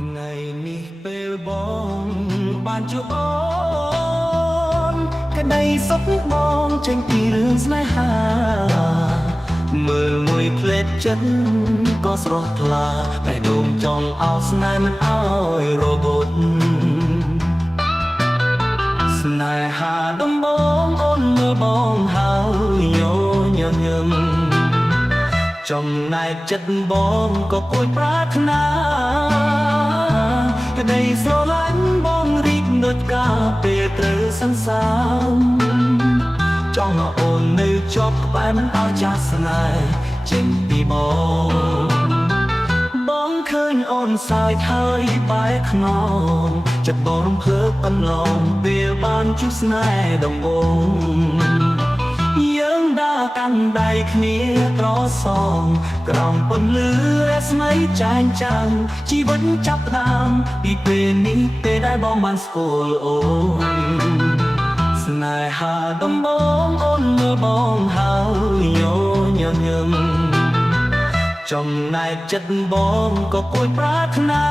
ថ្ងៃនេះពេលបងបានជួបអូនក្តីសុខបងចេញពីរឿងស្នេហាមើលមួយផ្លេតចិត្តក៏ស្រស់ថ្លាតែដួងចង់អោស្នេហ៍មិនអោយរបត់ស្នេហាដំបងអូនមើលបងហើយញញឹមចំណែកចិត្តបងក៏គួចប្រាថ្នាក្តីស្រឡាញ់បងរីកដូចកាពេលត្រូវសន្សាមចង់ឲ្យអូននៅជាប់ក្បែរមិនឲ្យចាស់ស្នេហ៍ចេញពីបងឃើញអូនសើចហើយបែកខ្នងចិត្តបងរំភើបបន្លំពេលបានជួបស្នេហ៍ដំបូងយើងដើរកាន់ដៃគ្នាត្រសងក្រោមពន្លឺរស្មីចែងចាំងជីវិតចាប់ផ្ដើមពីពេលនេះពេលដែលបងបានស្គាល់អូនស្នេហាដំបងអូនមើលបងហើយញញឹមចំណែកចិត្តបងក៏គួចប្រាថ្នា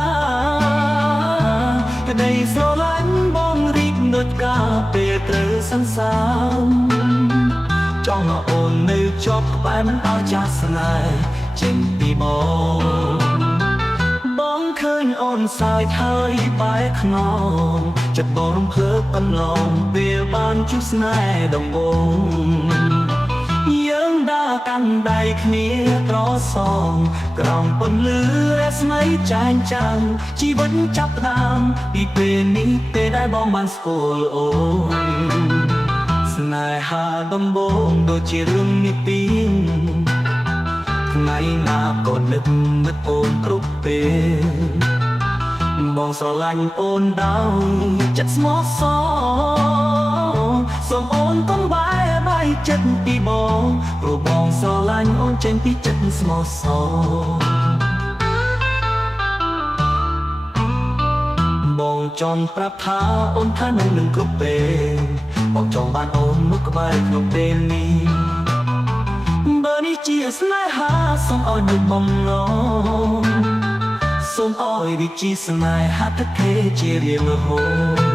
ក្តីស្រឡាញ់បងរីកដូចកាពេលត្រូវសន្សាមចង់ឲ្យអូននៅជាប់ក្បែរមិនឲ្យចាស់ស្នេហ៍ចេញពីបងឃើញអូនសើចហើយបែកខ្នងចិត្តបងរំភើបបន្លំពេលបានជួបស្នេហ៍ដំបូងយើងដើរកាន់ដៃគ្នាត្រសងក្រោមពន្លឺរស្មីចែងចាំងជីវិតចាប់ផ្ដើមពីពេលនេះពេលដែលបងបានស្គាល់អូនស្នេហាដំបូងដូចជារឿងនិទានថ្ងៃណាក៏នឹកនឹកអូនគ្រប់ពេលបងស្រឡាញ់អូនដោយចិត្តស្មោះសរសូមអូនកុំបែរបាយចិត្តពីបងព្រោះបងស្រឡាញ់អូនចេញពីចិត្តស្មោះសរបងចង់ប្រាប់ថាអូនថានឹងគ្រប់ពេលបងចង់បានអូនមកក្បែរក្នុងពេលនេះបើនេះជាស្នេហាសូមឲ្យនឹងបំណងសូមឲ្យវាជាស្នេហាទឹកគេជារៀងរហូត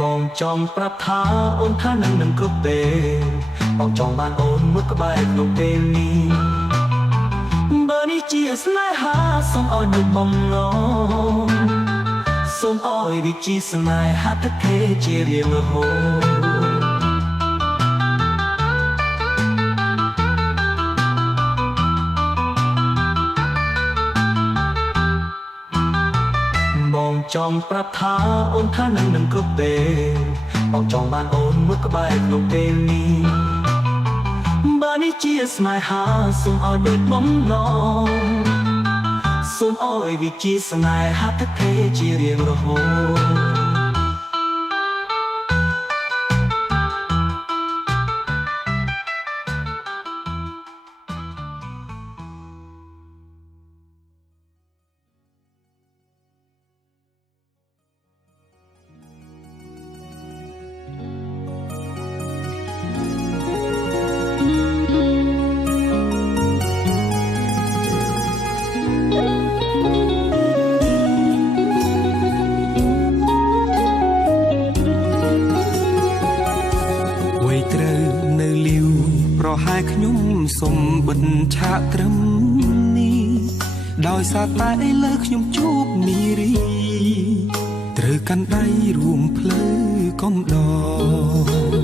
បងចង់ប្រាប់ថាអូនថានឹងគ្រប់ពេលបងចង់បានអូនមកក្បែរក្នុងពេលនេះបើនេះជាស្នេហាសូមឲ្យនឹងបំណងសូមឲ្យវាជាស្នេហាទឹកគេជារៀងរហូតបងចង់ប្រាប់ថាអូនថានឹងគ្រប់ពេលបងចង់បានអូនមកក្បែរក្នុងពេលនេះបើនេះជាស្នេហាសូមឲ្យដូចបំណងសូមឲ្យវាជាស្នេហាទឹកគេជារៀងរហូតប្រហែលខ្ញុំសុំបិទឆាកត្រឹមនេះដោយសារតែឥឡូវខ្ញុំជួបនារីត្រូវកាន់ដៃរួមផ្លូវកំដរ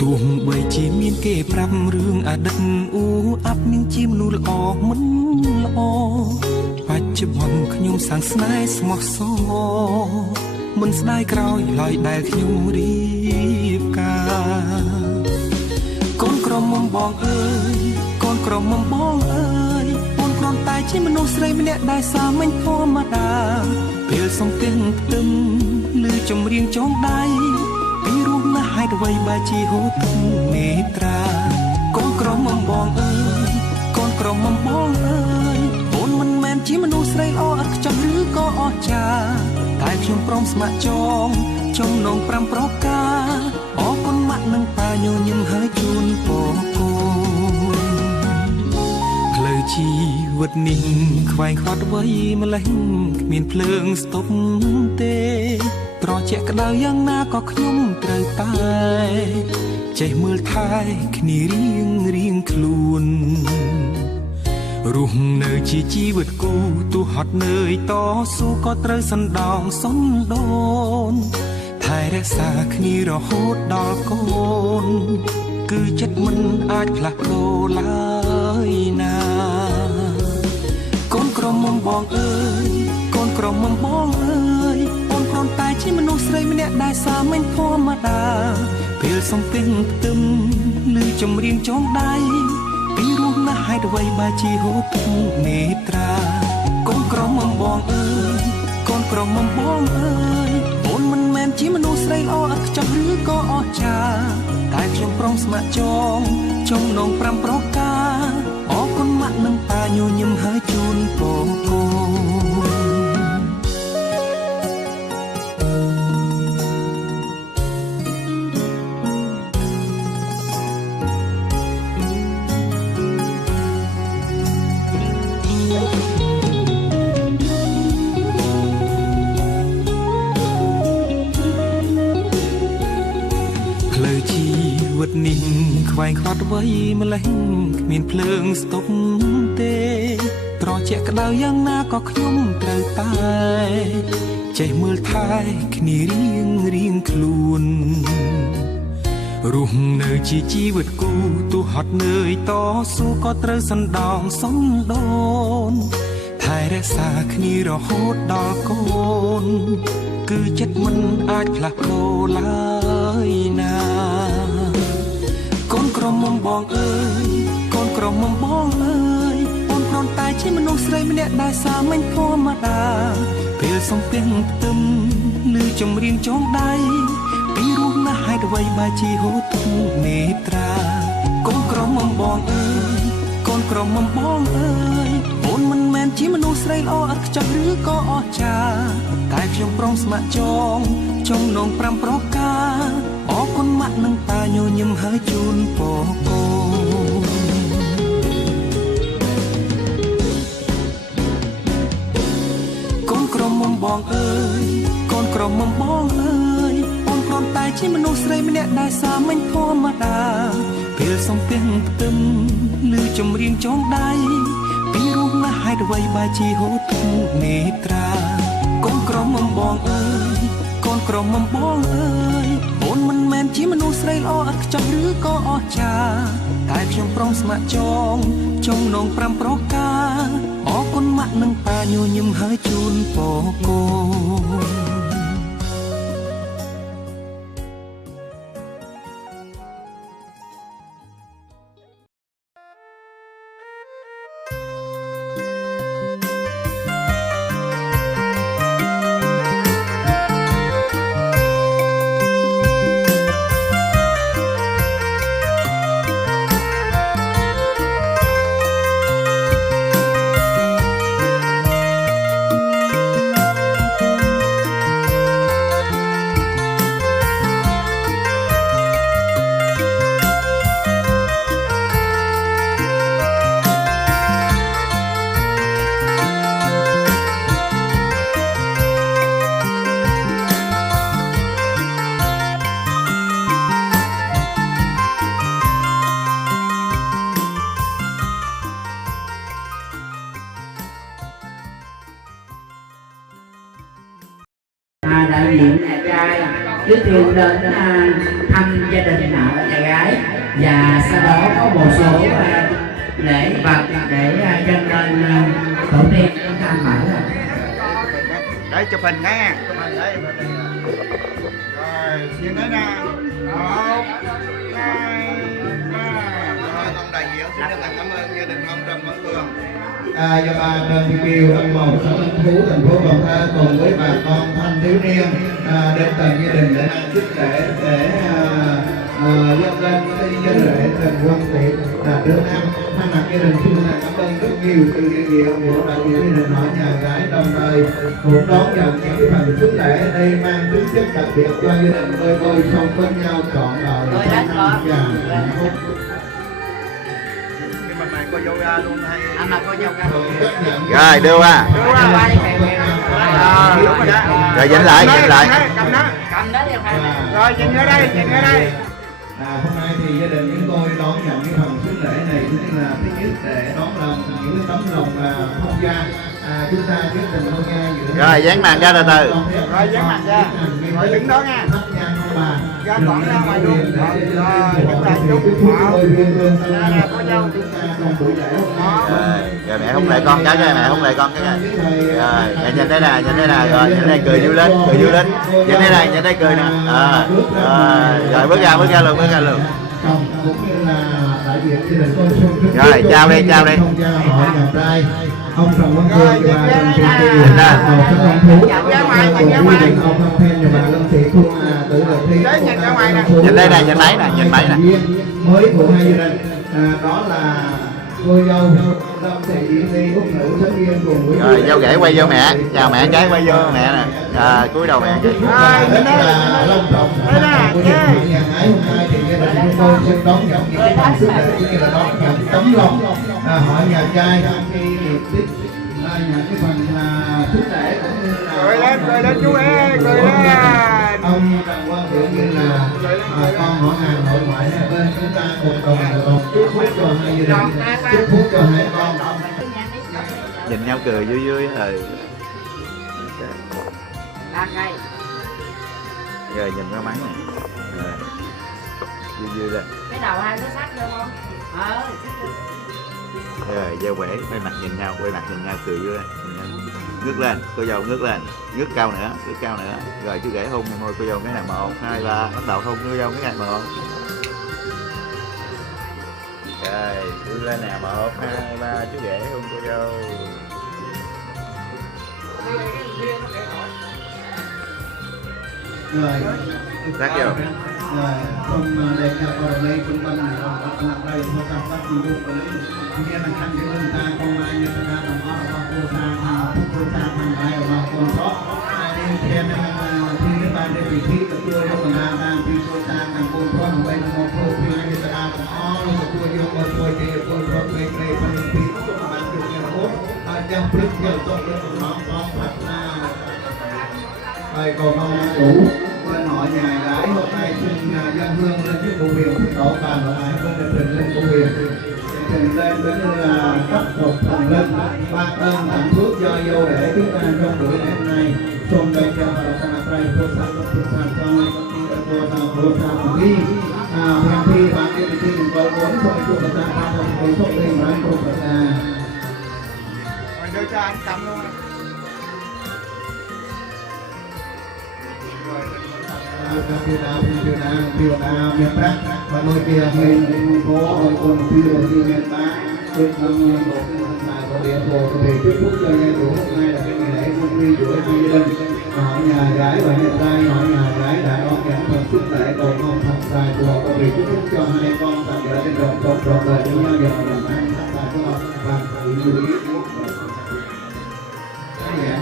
ទោះបីជាមានគេប្រាប់រឿងអតីតអ៊ូអាប់នឹងជាមនុស្សល្អមិនល្អបច្ចុប្បន្នខ្ញុំសាងស្នេហ៍ស្មោះសរមិនស្ដាយក្រោយឡើយដែលខ្ញុំរៀបការកូនក្រមុំបងអើយកូនក្រមុំបងអើយអូនគ្រាន់តែជាមនុស្សស្រីម្នាក់ដែលសាមញ្ញធម្មតាពេលសំទិញផ្ទឹមឬចម្រៀងចងដៃពីរស់ណាស់ហេតុអ្វីបែរជាហូរទឹកនេត្រាកូនក្រមុំបងអើយកូនក្រមុំបងអើយអូនមិនមែនជាមនុស្សស្រីល្អឥតខ្ចោះឬក៏អស្ចារ្យតែខ្ញុំ ព្រមស្ម័គ្រចងចំណង5ប្រការអរគុណម៉ាក់និងប៉ាញញឹមហើយជូនពរកូនផ្លូវជីវិតនេះខ្វែងខ្វាត់វ័យម្លេះគ្មានភ្លើងស្ទប់ទេត្រជាក់ក្តៅយ៉ាងណាក៏ខ្ញុំត្រូវតែចេះមើលថែគ្នារៀងខ្លួនរស់នៅជាជីវិតគូទោះហត់នឿយតស៊ូក៏ត្រូវសណ្ដោងសំដូនថែរក្សាគ្នារហូតដល់កូនគឺចិត្តមិនអាចផ្លាស់ប្ដូរឡើយណាកូនក្រមុំបងអើយកូនក្រមុំបងអើយអូនគ្រាន់តែជាមនុស្សស្រីម្នាក់ដែលសាមញ្ញធម្មតាពេលសំពេញផ្ទឹមឬចម្រៀងចងដៃពីរស់ណាស់ហេតុអ្វីបើជាហូតនេត្រាកូនក្រមុំបងអើយកូនក្រមុំបងអើយអូនមិនមែនជាមនុស្សស្រីល្អឥតខ្ចោះឬក៏អស្ចារ្យតែខ្ញុំព្រមស្ម័គ្រចងចំណង5ប្រការអរគុណម៉ាក់និងប៉ាញញឹមហើយជូនពរកូននេះខ្វែងខ្វាត់វ័យម្លេះគ្មានភ្លើងស្ទប់ទេត្រជាក់ក្តៅយ៉ាងណាក៏ខ្ញុំត្រូវតែចេះមើលថែគ្នារៀងខ្លួនរស់នៅជាជីវិតគូទោះហត់នឿយតស៊ូក៏ត្រូវសណ្ដោងសំដូនថែរក្សាគ្នារហូតដល់កូនគឺចិត្តមិនអាចផ្លាស់ប្ដូរឡើយណាកូនក្រមុំបងអើយកូនក្រមុំបងអើយអូនគ្រាន់តែជាមនុស្សស្រីម្នាក់ដែលសាមញ្ញធម្មតាពេលសំពេញផ្ទឹមឬចម្រៀងចងដៃពីរស់ណាស់ហេតុអ្វីបើជាហូតនេត្រាកូនក្រមុំបងអើយកូនក្រមុំបងអើយអូនមិនមែនជាមនុស្សស្រីល្អឥតខ្ចោះឬក៏អស្ចារ្យតែខ្ញុំព្រមស្ម័គ្រចងចំណង5ប្រការអរគុណម៉ាក់និងប៉ាញញឹមហើយជូនពរកូនកូនក្រមុំបងអើយកូនក្រមុំបងអើយអូនគ្រាន់តែជាមនុស្សស្រីម្នាក់ដែលសាមញ្ញធម្មតាពេលសំពេញផ្ទឹមឬចម្រៀងចងដៃពីរស់ណាស់ហេតុអ្វីបើជាហូតនេត្រាកូនក្រមុំបងអើយកូនក្រមុំបងអើយអូនមិនមែនជាមនុស្សស្រីល្អឥតខ្ចោះឬក៏អស្ចារ្យតែខ្ញុំព្រមស្ម័គ្រចងចំណង5ប្រការអរគុណម៉ាក់និងប៉ាញញឹមហើយជូនពរកូនđại diện nhà trai giới thiệu đến thăm gia đình nợ nhà gái và sau đó có một số lễ vật để dâng lên tổ tiên chúng ta mở để chụp hình nghe rồi nhìn thấy nè 1, 2, 3 ông đại diện xin chân thành cảm ơn gia đình ông Trần Văn Cường do bà Trần Thị Kiều ông Màu xã Tân Phú thành phố Cần Thơ cùng với bà con thanh thiếu niên đến tận gia đình để giúp đỡ để dâng lên cái danh lễ Trần Văn Tiệp là đứa nam thay mặt gia đình xin thành cảm ơn ơn rất nhiều từ địa diện của đại diện gia đình họ nhà gái, đồng thời cũng đón nhận những cái phần sức lễ đây mang tính chất đặc biệt cho gia đình đôi đôi sống bên nhau trọn đời trăm năm và hạnh phúc. Nhưng mà mày có yoga luôn hay Anh mà có dâu ra. Rồi đưa qua. Đưa ra qua đi kèm đúng rồi đó. Rồi dính lại. Cầm nó. cầm đó đi phải. Rồi nhìn ở đây, nhìn ở đây. Hôm nay thì gia đình chúng tôi đón nhận cái phần sinh lễ này cũng là thứ nhất để đón lòng những cái tấm lòng không gian chúng ta biết tình không gian Rồi dán màn ra từ từ. Rồi dán màn ra. Rồi đứng đó nha. Ra bỏ ra ngoài luôn. Rồi chúng ta chúc Rồi mẹ hôn lại con cái mẹ hôn lại con cái rồi mẹ nhìn đây nè rồi nhìn đây cười vui lên nhìn đây cười nè rồi bước ra luôn rồi chào đi ông Trần Văn Cương và Trần Thị Kiều một các ông thú cùng quy định ông Văn Thêm và bà Lâm Thị Phương tử lợi thi nhìn đây nè nhìn máy nè mới của hai gia đình đó là cô dâu Lâm Thị Yến Ly Úc Nữ Sánh Yên cùng với rồi dâu rể quay vô mẹ chào mẹ cái quay vô mẹ nè cúi đầu mẹ cái long trọng của nhà gái hôm nay thì gia đình chúng tôi sẽ đón nhận những cái sức lễ cũng như là đón nhận tấm lòng họ nhà trai khi tiếp nhận cái phần sức lễ cũng như là cười lên chú ơi, cười lên. ông Trần Quang Thiệu như là con họ hàng nội ngoại hai bên chúng ta cùng đồng chúc phúc cho hai gia đình, chúc phúc cho hai con. nhìn nhau cười vui rồi rồi nhìn cái máy này vui lên Cái đầu hai đứa sắc vô không? rồi dâu quể quay mặt nhìn nhau cười vui lên ngước lên cô dâu ngước cao nữa rồi chú rể hôn môi cô dâu cái này 1 2 3 bắt đầu hôn cô dâu cái này 1 rồi đưa lên nè 1 2 3 chú rể hôn cô dâu Rồi Tắt vô. Trong đây theo qua đây trung tâm này làm đây vô ta phát dụng của lấy nghĩa là khăn cái người ta không ai như ta làm họ là cô ta thằng ai mà con sót nên thêm khi các bạn để bị thi tập đưa cho người ta đang thi cô ta làm cô có hàng bên một cô khi ai như ta làm họ là cô vô một cô gì cô có về về phần thi các bạn được như là tốt trong trước giờ tốt được nó con thật là ai còn không đủ bên họ nhà gái hôm nay xin dân hương lên trước vụ quyền tổ bàn và hai bên là trình lên vụ quyền trình lên cũng như là cấp một thần linh ban ơn tặng phước cho vô để chúng ta trong buổi ngày hôm nay xuân đây cho bà sa trai cô sa cô sa cho cô sa đi hàng thi bạn đi thi mình có muốn không chụp ta ta không có số tiền mà chụp ta rồi đưa cho anh cầm luôn Phiêu Nam miền Bắc và đôi kia mình có hội quân phiêu miền Bắc trước năm một của địa phố về tiếp phúc cho gia chủ hôm nay là cái ngày lễ vui vui của gia đình họ nhà gái và nhà trai họ nhà gái đã đón nhận phần sức lễ cầu mong thành tài của họ về tiếp phúc cho hai con tạm ở trên đồng trọn trọn đời với nhau giờ làm ăn thành tài của họ và hãy chú ý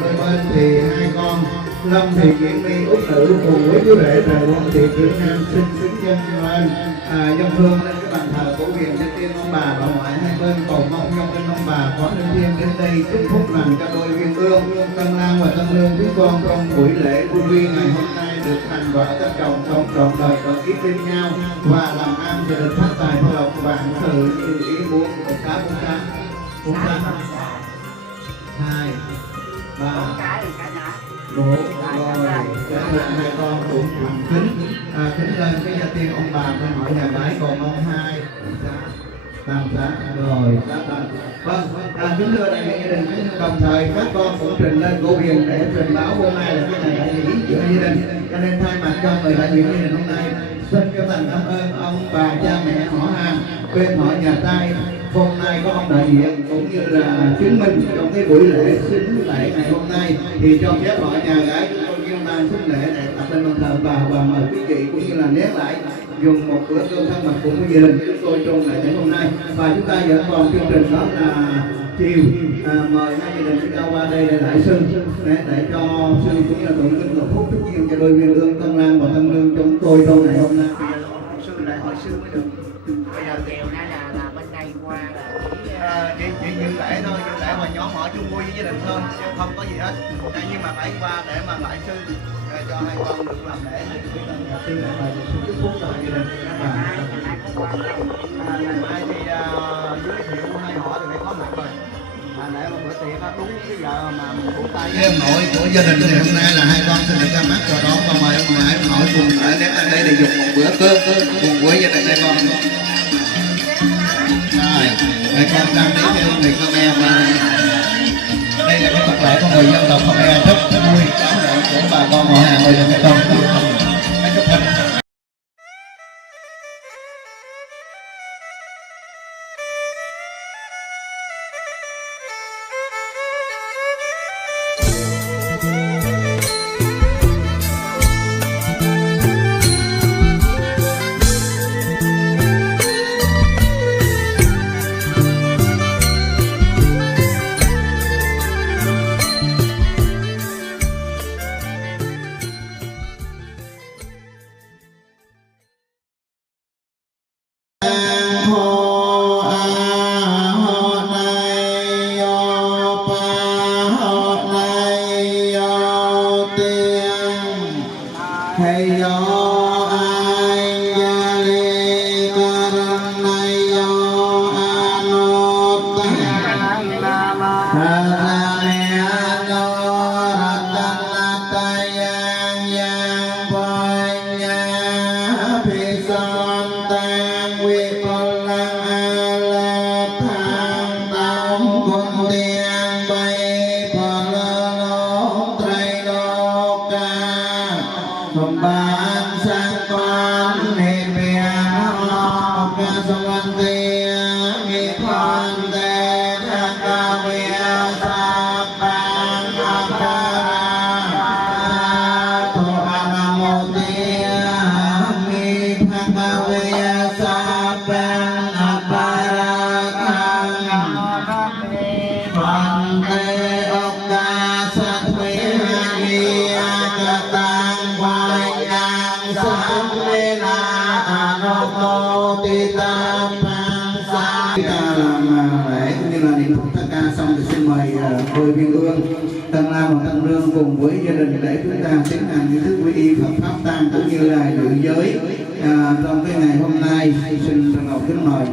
đôi bên thì hai con Lâm thì Diễn Ly Úc Nữ cùng với chú rể Trần Quang Thiệu Kiều Nam xin xứng dân lên dân hương lên cái bàn thờ cổ huyền trên tiên ông bà và ngoại hai bên cầu mong trong bên ông bà có linh thiêng đến đây chúc phúc lành cho đôi duyên ương Tân Lan và Tân Lương chúng con trong buổi lễ vui vui ngày hôm nay được thành vợ các chồng trong trọn đời còn ít bên nhau và làm ăn gia đình phát tài phúc lộc vạn sự như ý muốn của cá bốn cá 2 3 4 rồi hai con cũng kính lên cái gia tiên ông bà bên hỏi nhà gái còn mong 2 tam xã rồi vâng kính thưa đại diện gia đình đồng thời các con cũng trình lên cổ huyền để trình báo hôm nay là cái ngày đại diện giữa gia đình cho nên thay mặt cho người đại diện gia đình hôm nay xin chân thành cảm ơn ông bà cha mẹ họ hàng bên họ nhà trai hôm nay có ông đại diện cũng như là chứng minh trong cái buổi lễ sinh lễ ngày hôm nay thì cho phép họ nhà gái chúng tôi chúng ta xưng lễ để đặt lên bàn thờ và mời quý vị cũng như là nén lại dùng một bữa cơm thân mật cùng với gia đình chúng tôi trong ngày hôm nay. Và chúng ta vẫn còn chương trình đó là chiều mời hai gia đình chúng ta qua đây để lại sư để cho sư cũng như là tụng kinh cầu phúc chúc nhiều cho đôi viên ương Tân Lan và Tân Lương chúng tôi trong ngày hôm nay. Sư lại hỏi sư mới được. Bây giờ chiều nay là bên đây qua là Chỉ dự lễ thôi, dự lễ mà nhỏ mỏ chung vui với gia đình thôi, chứ không có gì hết. Nhưng mà phải qua để mà lại sư cho hai con được làm lễ. Sư lại mời sư chúc phúc cho gia đình. Ngày mai thì giới thiệu hai họ thì phải có mặt rồi. Để mà bữa tiệc đúng cái giờ mà mình uống tay. Em nội của gia đình thì hôm nay là hai con xin được ra mắt rồi đón và mời ông ngoại ông nội cùng ở đến đây để dùng một bữa cơm cùng với gia đình hai con. Rồi, hai con đang đến theo người Khmer và đây là cái tập lễ của người dân tộc Khmer rất vui đón nhận của bà con họ hàng người dân hai con. Đôi viên ương Tân Lan và Tân Lương cùng với gia đình để chúng ta tiến hành nghi thức quy y Phật pháp tang cũng như là dự giới trong cái ngày hôm nay. Xin Trần Ngọc kính mời.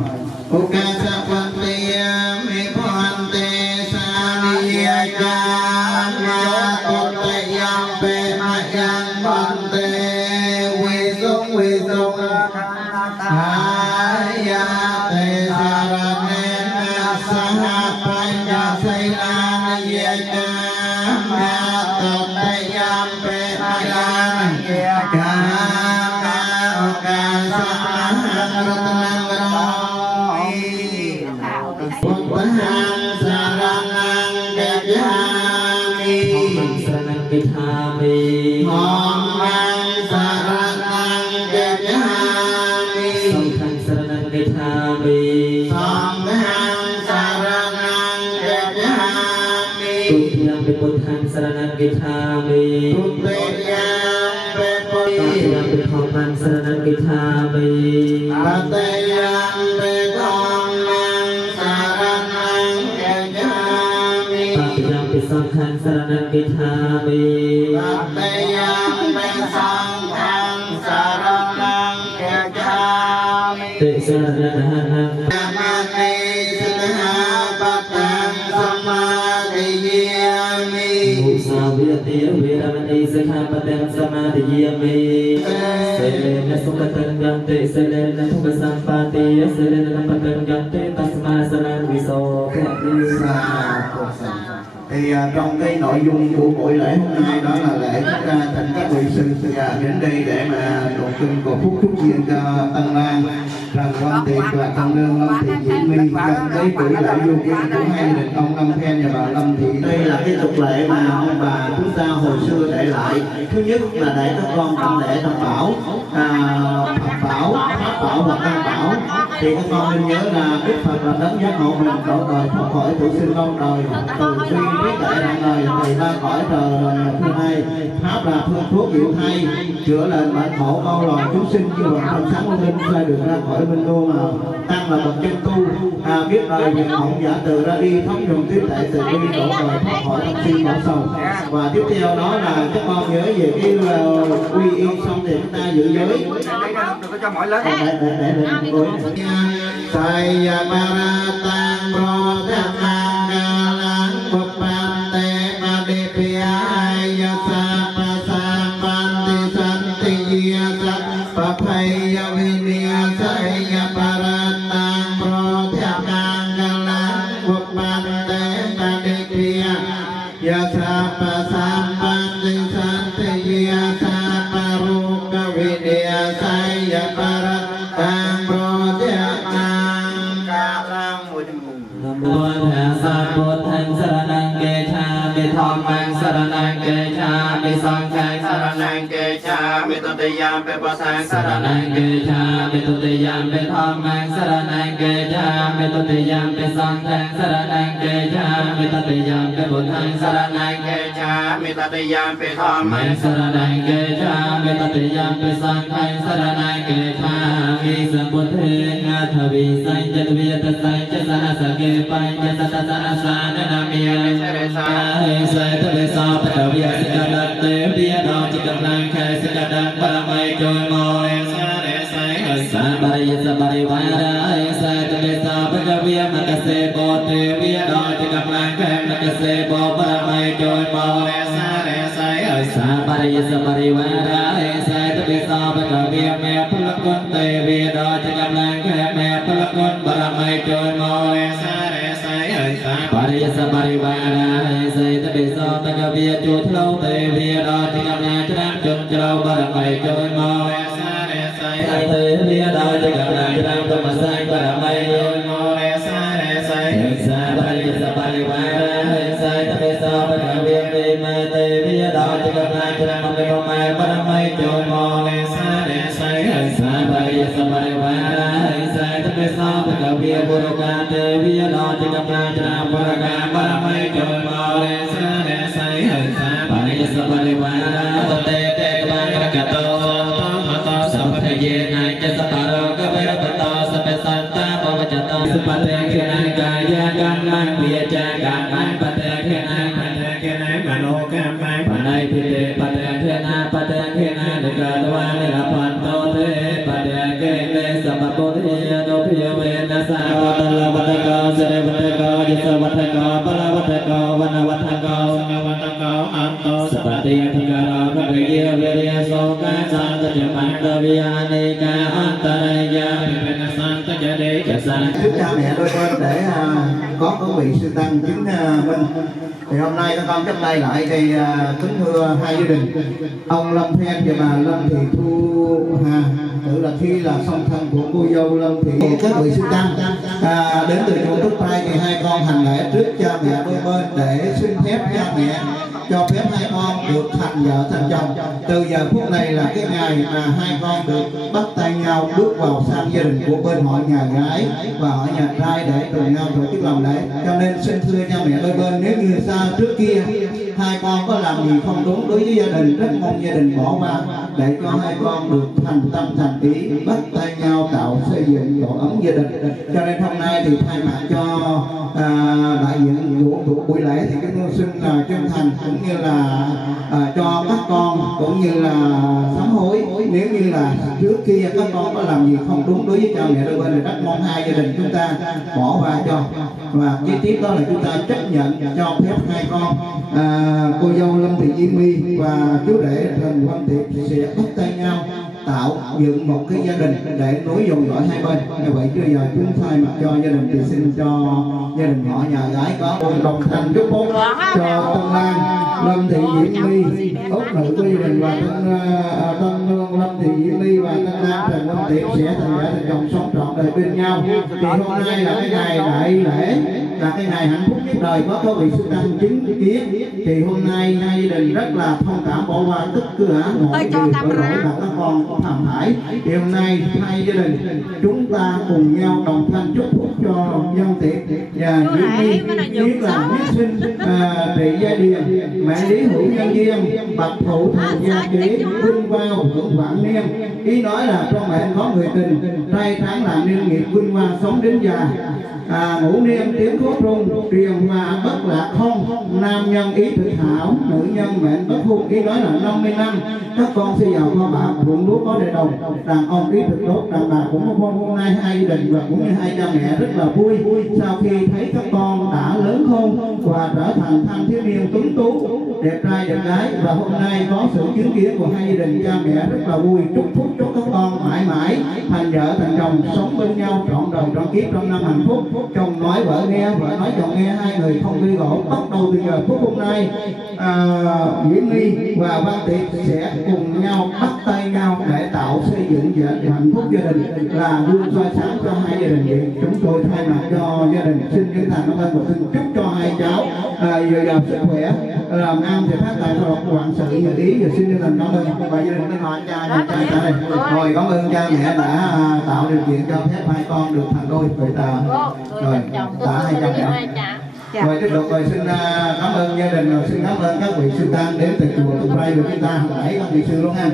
Thì trong cái nội dung của buổi lễ hôm nay đó là lễ chúng ta thỉnh các vị sư đến đây để mà tụng kinh cầu phúc chúc duyên cho Tân Lan, Trần Quang Tiệp và Tân Lương, Lâm Thị Diễm My trong cái buổi lễ vô duyên của hai gia đình ông Lâm Phen và bà Lâm Thị. Đây là cái tục lệ mà ông bà chúng chúng ta hồi xưa để lại. Thứ nhất là để các con trọng lễ tam bảo, Phật bảo, Pháp bảo và Tăng bảo. Thì các con nên nhớ là Đức Phật là đấng giác ngộ mình độ đời thoát khỏi tuổi sinh lâu đời, từ bi trí tuệ rạng đời, thầy ba cõi trời thứ hai. Pháp là phương thuốc diệu thay, chữa lành bệnh khổ bao loài chúng sinh, như vậy phần sáng của linh sai được ra khỏi minh đô mà. Tăng là bậc chân tu, biết đời việc mộng giả từ ra đi, thống dùng trí tuệ từ bi độ đời thoát khỏi tâm sinh khổ sầu. Và tiếp theo đó là các con nhớ về cái quy y xong thì chúng ta giữ giới. Đừng có cho mỏi lớn. Sai Baratang Prodhamang Galang Bupante Madipiyaya Sapasang Panti Santi Yasa Papaya Vinaya Saya Baratang Prodhamang Galang Bupante Madipiyaya Sapasang Panti Santi Yasa Paruka Vinaya Saya Baratang Nam mô Thầy Sa Bồ Tát Saranang Kê Cha Bê Thom Mang Saranang Kê Cha Bê Sang Khang Saranang Kê Cha Bê Tô Tê Yam Bê Bồ Sang Saranang Kê Cha Bê Tô Tê Yam Bê Thom Mang Saranang Kê Cha Bê Tô Tê Yam Bê Sang Khang Saranang Kê Cha Bê Tô Tê Yam Bê Bồ Thang Saranang Kê Cha Bê Tô Tê Yam Bê Thom Mang Saranang Kê Cha Bê Tô Tê Yam Bê Sang Khang Saranang Kê Cha Vi Sa Bồ Thê Nga Tha Vi Sang Chát Vi Tát Sang Chát Sa Sa Kê Pai Chát Sa Sa Sa Sa Na Na Mi Sa Sa Tha Vi Sa Bát Đà Vi Sa Đà Đà Tế Vi Đà Chỉ Cầm Lang Khai Sa Đà Đà Ba Mai Trôi Mô Sa Ba Ri Sa Ba Ri Va Đà Sa Tha Vi Sa Bát Đà Vi Ma Ca Se Bồ Tê Vi Đà Chỉ Cầm Lang Khai Ma Ca Se Bồ Ba Mai Trôi Mô Sa Ba Ri Sa Ba Ri Va Đà Sa Tha Vi Sa Bát Đà Vi Mẹ Phật Lắc Quân Tê Vi Đà Chỉ Cầm Lang Khai Mẹ Phật Lắc Quân Ba Mai Trôi Mô Ba Ri Sa Ba Ri Va Đà Sa Tha Vi Sa Bát Đà Vi Chu Thâu Tê Vi Đà Chỉ Cầm Lang Khai Chung Châu Ba Mai Trôi Mô Thầy Tê Vi Đà Chỉ Cầm Lang Khai Chung Ma Sang Ba Mai Trôi Mô Sa Ba Ri Sa Ba Ri Va Đà Sa Tha Vi Sa Bát Đà Vi Ma Tê Vi Đà Chỉ Cầm Lang Khai Chung Ma Ba Mai Trôi Mô Sa Ba Ri Sa Ba Ri Va Đà Sa Tha Vi Sa Bát Đà Vi Bồ Ca Tê Vi Đà Chỉ Cầm Lang Khai Bồ Ca Ba Mai Trôi Mô Ba Ri Sa Ba Ri Va Đà Tê Tê Ba Ca Ca Tô Sa Phật Ye Nai Cha Sa Pa Ro Ca Ve Ra Ta Sa Pe Sa Ta Ba Va Cha Ta Sa Pa Te Khe Nai Ca Ya Can Mang Bia Cha Can Mang Pa Te Khe Nai Ma No Can Mang Pa Nai Pi Te Pa Te Khe Nai Pa Te Khe Nai Để Ca Twa Ni La Pan To Te Pa Te Khe Nai Sa Pa Bồ Tê No Pi Ve Na Sa Pa Ta La Pa Ta Ca Sa Re Pa Ta Ca Ya Sa Pa Ta Ca Pa La Pa Ta Ca Va Na Va Ta Ca Sa Va Ta Ca An To Sa Pa Te Tha Ca Ra Ka Re Ye Ve Re So Ka Sa Ta Ja Pa Ta Vi A Ni Ca An Ta Ra Ya Pi Pe Na San Ta Ja De Cha Sa Trước cha mẹ đôi bên để có vị sư tăng chứng minh. Thì hôm nay các con chắp tay lại thì kính thưa hai gia đình, ông Lâm Phen và bà Lâm Thị Thu Hà, tự là khi là song thân của cô dâu Lâm Thị. Các vị sư tăng đến từ chỗ Túc Trai thì hai con hành lễ trước cha mẹ đôi bên để xin phép cha mẹ cho phép hai con được thành vợ thành chồng. Từ giờ phút này là cái ngày mà hai con được bắt tay nhau bước vào sang gia đình của bên họ nhà gái và họ nhà trai để cùng nhau tổ chức làm lễ. Cho nên xin thưa cha mẹ đôi bên, nếu như sao trước kia hai con có làm gì không đúng đối với gia đình, rất mong gia đình bỏ qua để cho hai con được thành tâm thành ý bắt tay nhau tạo xây dựng tổ ấm gia đình. Cho nên hôm nay thì thay mặt cho đại diện của buổi lễ thì chúng tôi xin là chân thành cũng như là cho các con cũng như là sám hối nếu như là trước kia các con có làm gì không đúng đối với cha mẹ đôi bên, thì rất mong hai gia đình chúng ta bỏ qua cho. Và kế tiếp đó là chúng ta chấp nhận cho phép hai con cô dâu Lâm Thị Diễm My và chú rể Trần Văn Tiệp sẽ bắt tay nhau tạo dựng một cái gia đình để nối dòng dõi hai bên. Như vậy bây giờ chúng thay mặt cho gia đình thì xin cho gia đình họ nhà gái có đồng thành chúc phúc cho Tân Lan Lâm Thị Diễm My, út nữ của gia đình, và Tân Lương Lâm Thị Diễm My và Tân Lan Trần Văn Tiệp sẽ thành vợ thành chồng sống trọn đời bên nhau. Thì hôm nay là cái ngày đại lễ là cái ngày hạnh phúc nhất đời có vị sư tăng chứng kiến, thì hôm nay hai gia đình rất là thông cảm bỏ qua tất cả mọi điều tội lỗi và các con phạm phải. Thì hôm nay hai gia đình chúng ta cùng nhau đồng thanh chúc phúc cho nhân tiệc và Diễm My biết là nhất sinh trị gia điền mẹ Lý Hữu Nhân Duyên bậc phụ thành gia kế vinh vào hưởng vạn niên. Ý nói là trong mẹ có người tình trai tráng làm nên nghiệp vinh hoa sống đến già. Ngũ niên tiếng khúc rung truyền hòa bất lạc không, nam nhân ý thực hảo, nữ nhân mệnh bất hung. Ý nói là 50 năm các con sẽ giàu kho bạc, ruộng lúa có đầy đồng, đàn ông ý thực tốt, đàn bà cũng có con. Hôm nay hai gia đình và cũng như hai cha mẹ rất là vui sau khi thấy các con đã lớn khôn và trở thành thanh thiếu niên tuấn tú đẹp trai đẹp gái. Và hôm nay có sự chứng kiến của hai gia đình cha mẹ rất là vui, chúc phúc cho các con mãi mãi thành vợ thành chồng sống bên nhau trọn đời trọn kiếp trong năm hạnh phúc. Chồng nói vợ nghe, vợ nói chồng nghe, hai người không gây gỗ. Bắt đầu từ giờ phút hôm nay Diễm My và Văn Tiệp sẽ cùng nhau bắt tay nhau để tạo xây dựng hạnh phúc gia đình, là gương soi sáng cho hai gia đình. Vậy chúng tôi thay mặt cho gia đình xin chân thành cảm ơn và xin chúc cho hai cháu dồi dào sức khỏe, làm ăn thì phát tài hoặc vạn sự như ý. Và xin chân thành cảm ơn và gia đình họ cha đây. Rồi cảm ơn cha mẹ đã tạo điều kiện cho phép hai con được thành đôi vợ chồng. Rồi đã hai cha mẹ. Rồi tiếp tục rồi xin cảm ơn gia đình, rồi xin cảm ơn các vị sư tăng đến từ chùa Tùng Rai của chúng ta hãy các vị sư luôn ha.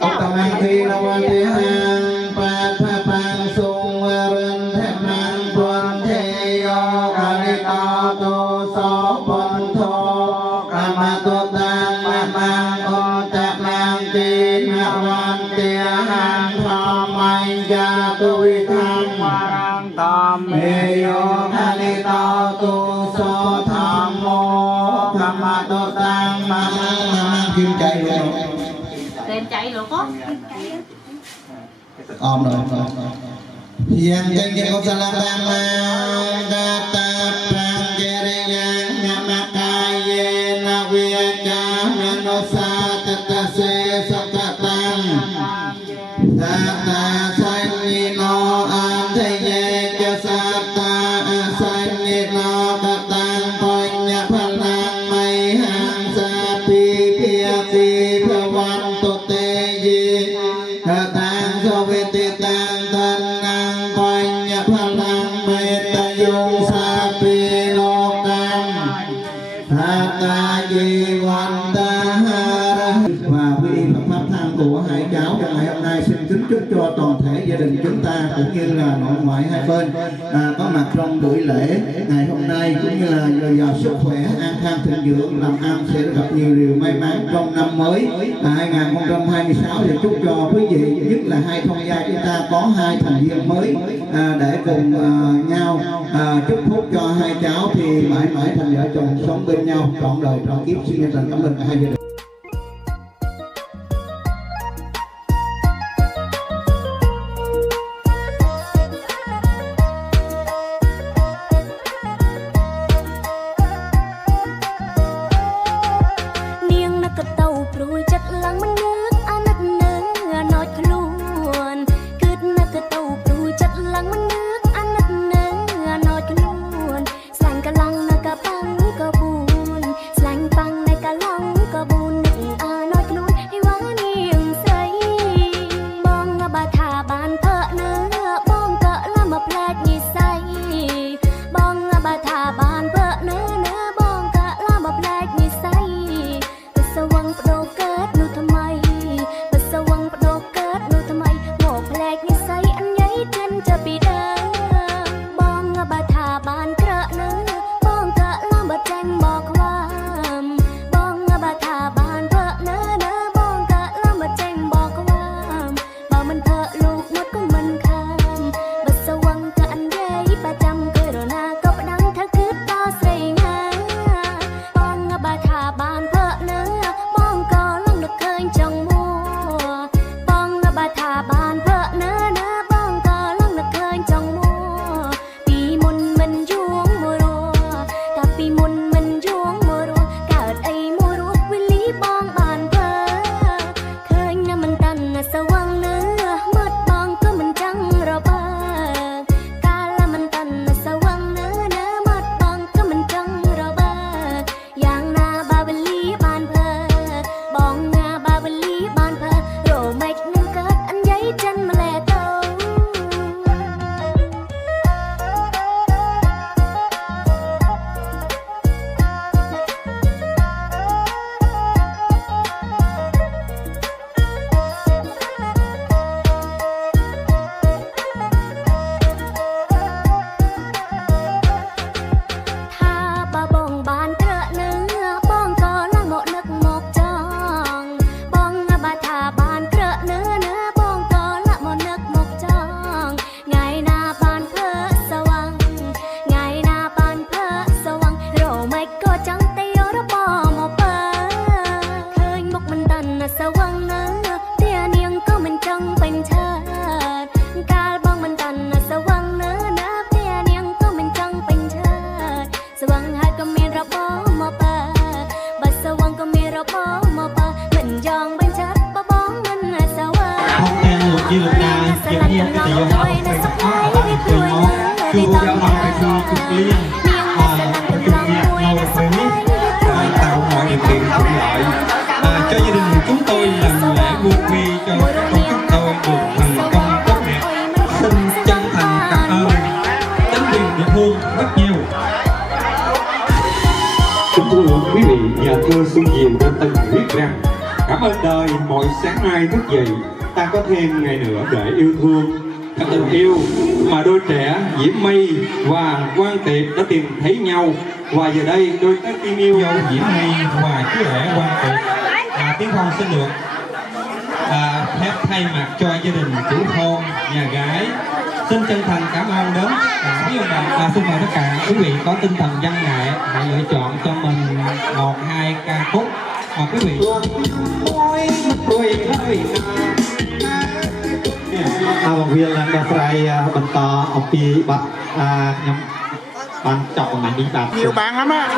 Ông tâm an thi lâu an thi hang pa tha pang sung ren thep nang tuan thế yo kali ta tu so pon tho kama tu tang ma mang on ta mang ti na wan tia han tho mai ja tu vi tham marang tam me yo kali ta tu so tham mo kama tu tang ma mang kim chạy rồi tên chạy rồi có om rồi yang chân chân con salam bang mang data prang jereyang ngamakaye na viacha manosa tatase sakatang data sanino antheye jasata asanino katang ponya phalang mai hang sapi piati bhavan tote ye katang soveti tang tanang ponya phalang metayung sapi lokam hata jiwantahara. Và quy y Phật pháp tham của hai cháu trong ngày hôm nay xin kính chúc cho toàn thể gia đình chúng ta cũng như là nội ngoại hai bên có mặt trong buổi lễ ngày hôm nay, cũng như là dồi dào sức khỏe, an khang thịnh vượng, làm ăn sẽ gặp nhiều điều may mắn trong năm mới 2026. Và chúc cho quý vị, nhất là hai thông gia chúng ta có hai thành viên mới để cùng nhau chúc phúc cho hai cháu thì mãi mãi thành vợ chồng sống bên nhau trọn đời trọn kiếp. Xin chân thành cảm ơn hai gia đình. Hãy subscribe cho kênh Ghiền Mì Gõ để không bỏ lỡ nhiều cái tiểu học phải có bạn tùy món chưa vô giáo học phải cho cực liên cực nhạc ngầu với tạo mọi điều kiện thuận lợi cho gia đình chúng tôi làm lễ buông mi cho con chúng tôi được thành công tốt đẹp. Xin chân thành cảm ơn chính quyền địa phương rất nhiều. Kính thưa quý vị, nhà thơ Xuân Diệu đã từng viết rằng: cảm ơn đời mỗi sáng mai thức dậy, ta có thêm ngày nữa để yêu thương. Cả tình yêu mà đôi trẻ Diễm My và Quang Tiệp đã tìm thấy nhau, và giờ đây đôi tác tiên yêu Dâu Diễm My và chú rể Quang Tiệp Tiến Phong xin được phép thay mặt cho gia đình chủ thôn nhà gái xin chân thành cảm ơn đến quý ông bà. Xin mời tất cả quý vị có tinh thần văn nghệ hãy lựa chọn cho mình 1-2 ca khúc mà quý vị bằng viên là đọc rai bần tỏ ông pi bật nhằm bàn chọn ngày đi bạc nhiều bạn lắm á.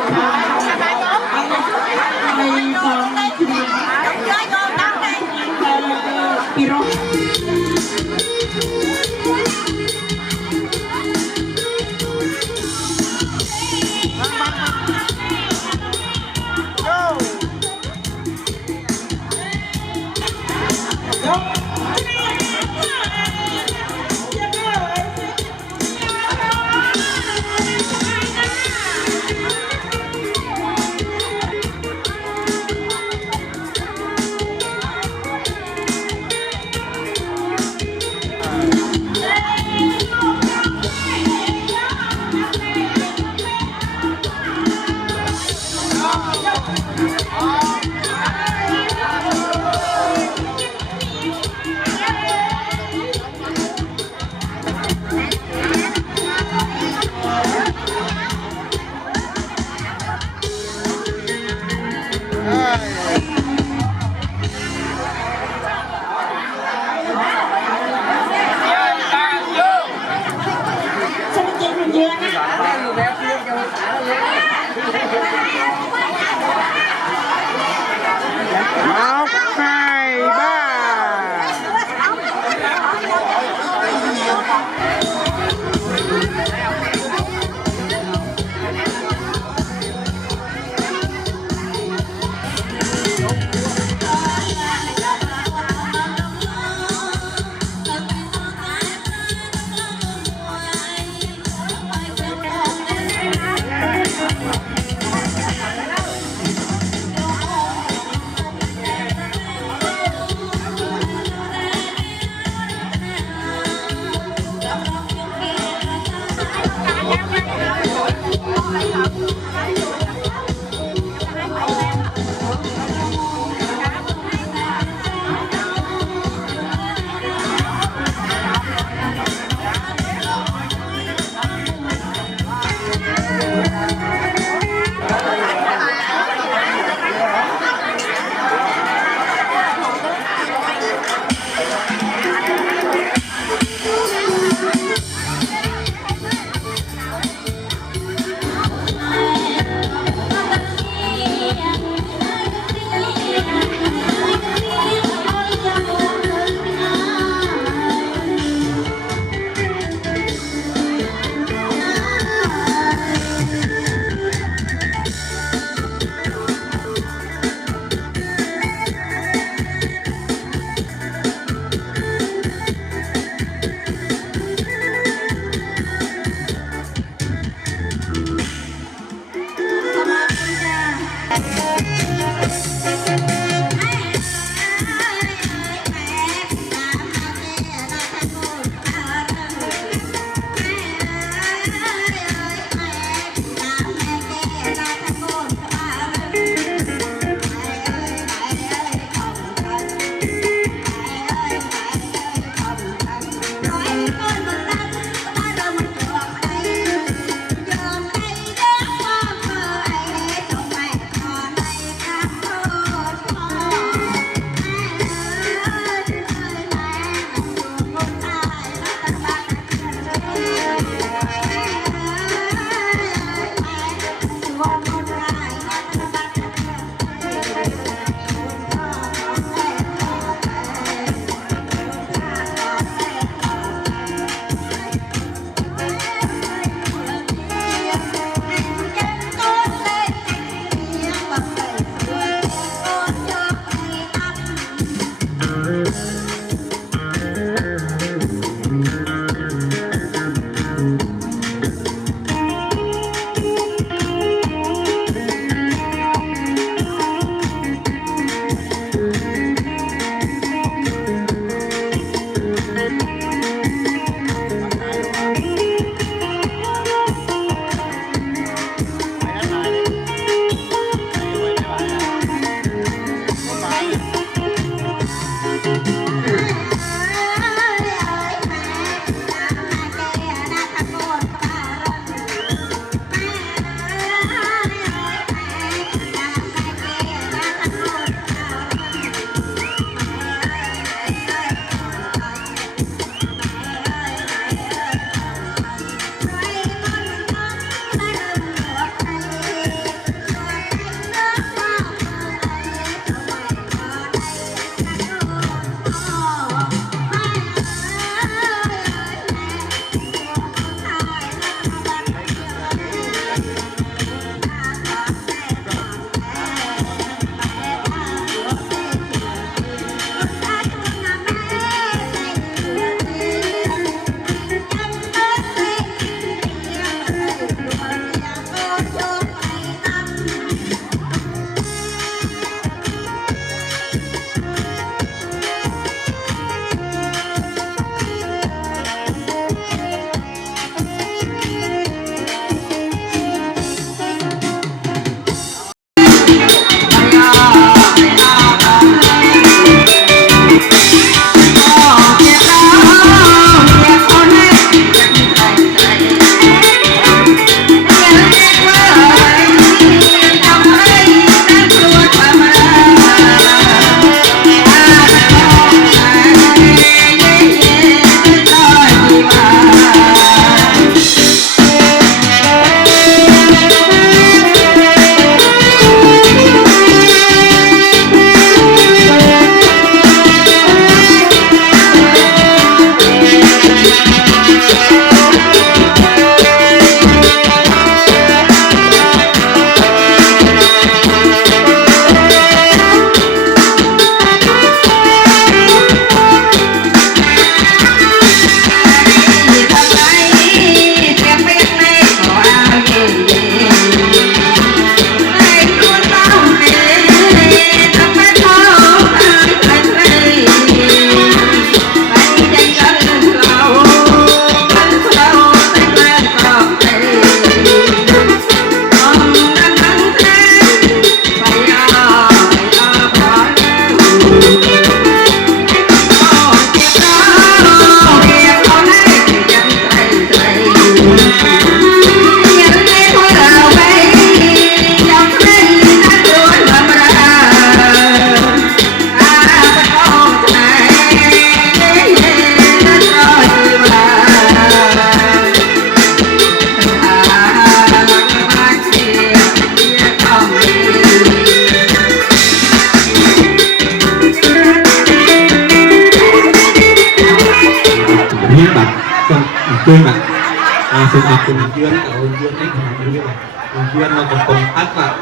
xin được cùng duyên ở duyên ấy không biết là duyên nó còn cùng ắt và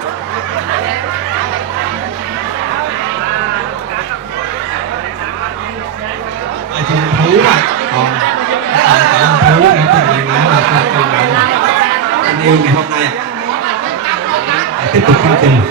thú mà còn thú này thì nói là còn anh yêu ngày hôm nay tiếp tục chương trình.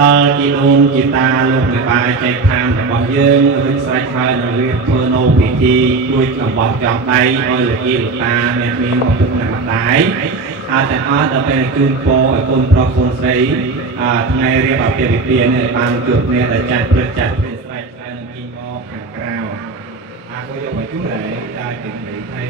ដល់ជីដូនជីតាលោកមេបាចែកឋានរបស់យើងរួចស្រេចហើយនឹងរៀបធ្វើនៅពិធីជួយអំបោះចំដៃឲ្យលោកយាយលោកតាអ្នកមានឪពុកម្ដាយទាំងអស់ដល់ពេលជូនពរឲ្យកូនប្រុសកូនស្រីថ្ងៃរៀបអាពាហ៍ពិពាហ៍នេះបានជួបគ្នាដែលចាស់ព្រឹកចាស់ព្រឹកស្រេចហើយនឹងគីមកខាងក្រៅក៏យកមកជូនដែរដែលពីថៃ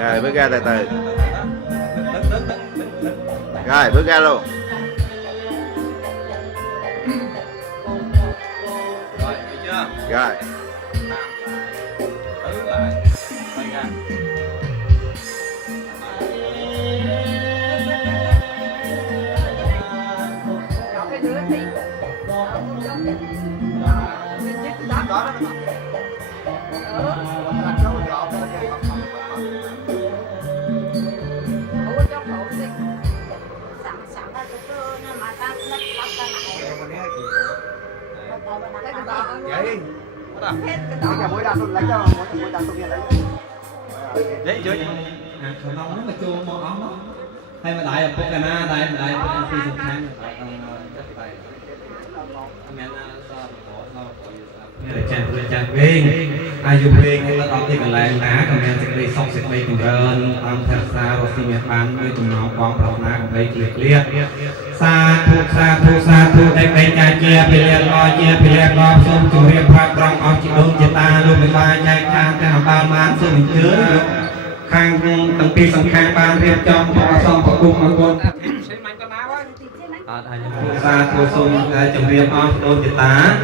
Rồi bước ra từ từ. Rồi bước ra luôn. Rồi được chưa? Rồi. Đứng lại. Quay ra. Vậy. Cái cả mũi đào tôi lấy cho mũi đào tôi lấy. Đấy chưa? Không nó mà chua màu ống đó. Hay mà đại là phúc cái na đại phi sùng khang. Chàng viên ai dùng viên hay là đọc thì còn lại ná còn men sẽ đi xong sẽ đi cùng rơn âm thật xa rồi xin nhật bán với tụi nó con bảo ná còn đây liệt xa thu đây đây cha chia phi liệt lo xung chủ riêng pháp trong áo chị đông chị ta luôn 13 chạy khang cái hàm bao mán xung mình chứa khang tầng pi song khang ban riêng trong bỏ xong bỏ cung mà con xa thu xung chồng riêng áo chị đông chị ta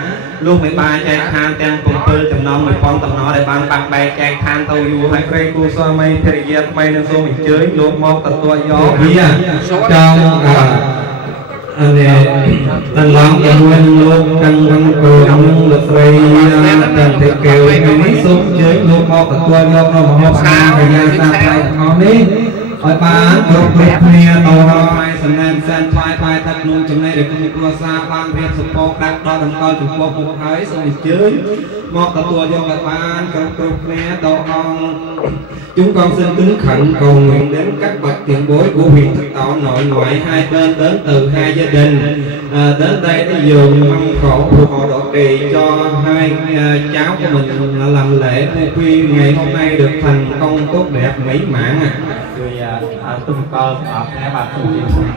luôn 13 chạy khang tên cùng tư chồng non mình con tầm nó để ban bạc bay chạy khang tàu du hay cây cu so mây thời gian mây nên xung mình chứa luôn mong tận tua gió bia trong lần lòng cho nguyên luôn căng cường lực rây tần thể kêu mấy xuống dưới luôn một tận tua gió nó mà hộp xa thời gian xa tay ngon đi hỏi bán chụp đẹp nia tàu hoa សំណានសានថ្វាយថ្វាយទឹកក្នុងចំណែករបស់គ្រួសារបានរៀបសពកដាក់ដល់តម្កល់ចំពោះពុកហើយសូមអញ្ជើញមកទទួលយកឲ្យបានគ្រប់គ្នាដកហងchúng con xin kính khẩn cầu nguyện đến các bậc tiền bối của huyện Thất Tảo nội ngoại hai bên đến từ hai gia đình đến đây để dường mong khổ của họ độ trì cho hai cháu của mình làm lễ quy ngày hôm nay được thành công tốt đẹp mỹ mãn rồi tung con ở cái bà tu viện tung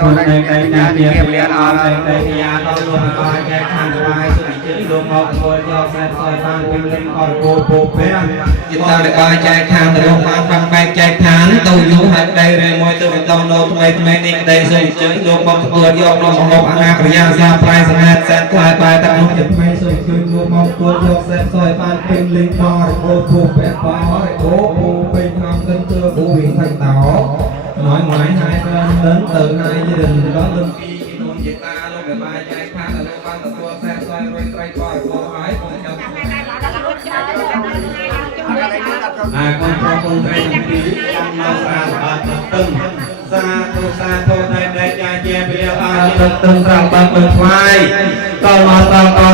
con đây nhà tiền liền ở đây nhà tôi luôn coi cái khăn vai sự chỉ luôn một người cho xe soi ban kim linh coi cô bé chúng ta để coi trái khăn từ lúc mang băng bạch trái thán tôi lưu hạt đây rồi môi từ bên tàu nô thay đi đây rồi chữ luôn một người vô nó một anh em của nhà ra prai sang hết sẽ thoại bài tập nó chụp mấy rồi chữ luôn một người vô xe soi ban kim linh coi cô bé coi cô bên tham cân cơ của huyện Thất Tảo nói ngoại hai bên đến từ hai gia đình đó lưng kỳ luôn vậy ta luôn về bài trái khăn là luôn ban từ tua xe soi rồi trai coi cô hỏi con cho con cho con trai đăng ký con nó xa thô đây đây cha che bây giờ từng rằng bằng bậc vai to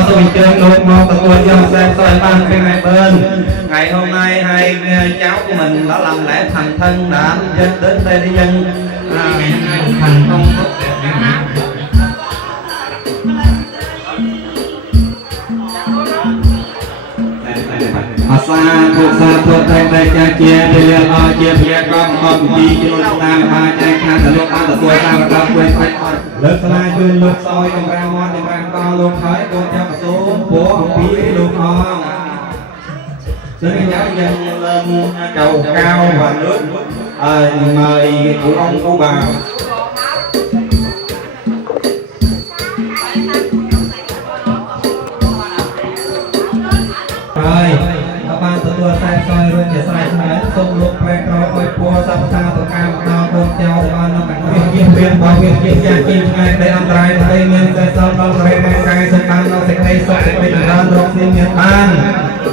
rồi chơi nốt một tờ quân do xem soi ban bên hai bên ngày hôm nay hai cháu của mình đã làm lễ thành thân đã dân đến đây đi dân ngày hôm nay thành công tốt đẹp xa thuộc đây đây cha chia bây giờ chia con đi cho ta ba cha khăn là lúc ta tuổi ta và ta quên phải lớp sai quên lớp soi trong ra ngon trong ra to luôn thấy con cho số bố ông bí luôn không xin cháu dân lên cầu cao và nước mời cụ ông cụ bà rồi ban từ tua sai soi rồi để sai sai sông lục về rồi ôi pua sao sao tụi cam tao con treo thì ban nó cảnh viên bao viên viên cha kim ngay đây ăn trai đây nên sai soi bao rồi mang cái sân ban nó sẽ cây soi sẽ bị đàn rong xin miền ban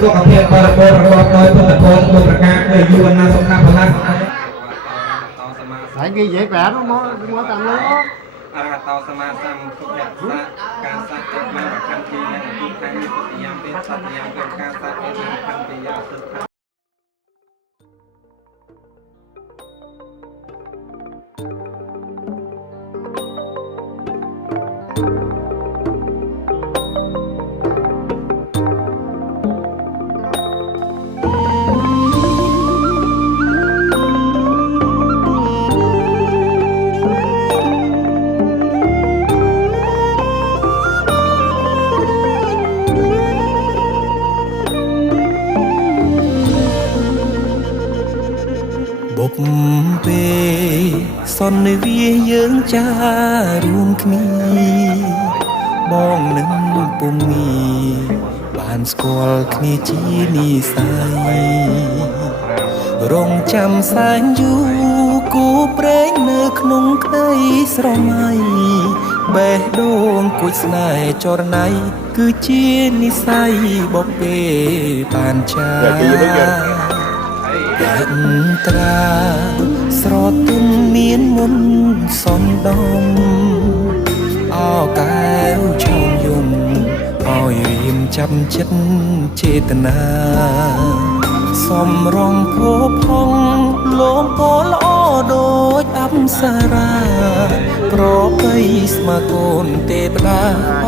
tôi có thể bờ tôi tôiประกาศเลยยูวันนั้นสงครามพลัง phải ghi vậy cả nó mới tầm lớn អរហតោសមាសម្ពុទ្ធៈការសាស្ត្រមកកម្មពីយ៉ាងទីខាងយ៉ាងពេលសត្យយ៉ាងការសាស្ត្រកម្មពីយ៉ាងសិទ្ធិ បុកពេលសន្និវាយើងចារួមគ្នាបងនឹងពុំមានបានស្គាល់គ្នាជានិស័យរងចាំសែងយូរគូព្រេងនៅក្នុងក្តីស្រមៃបេះដូងគួចស្នេហ៍ចរណៃគឺជានិស័យបុកពេលបានចាអន្តរាស្រទន់មានមុនសំដំអោកែវឆោមយំឲ្យរៀមចាប់ចិត្តចេតនាសំរងភោផងលោមពោល្អដូចអប្សរាប្របីស្មាកូនទេវតា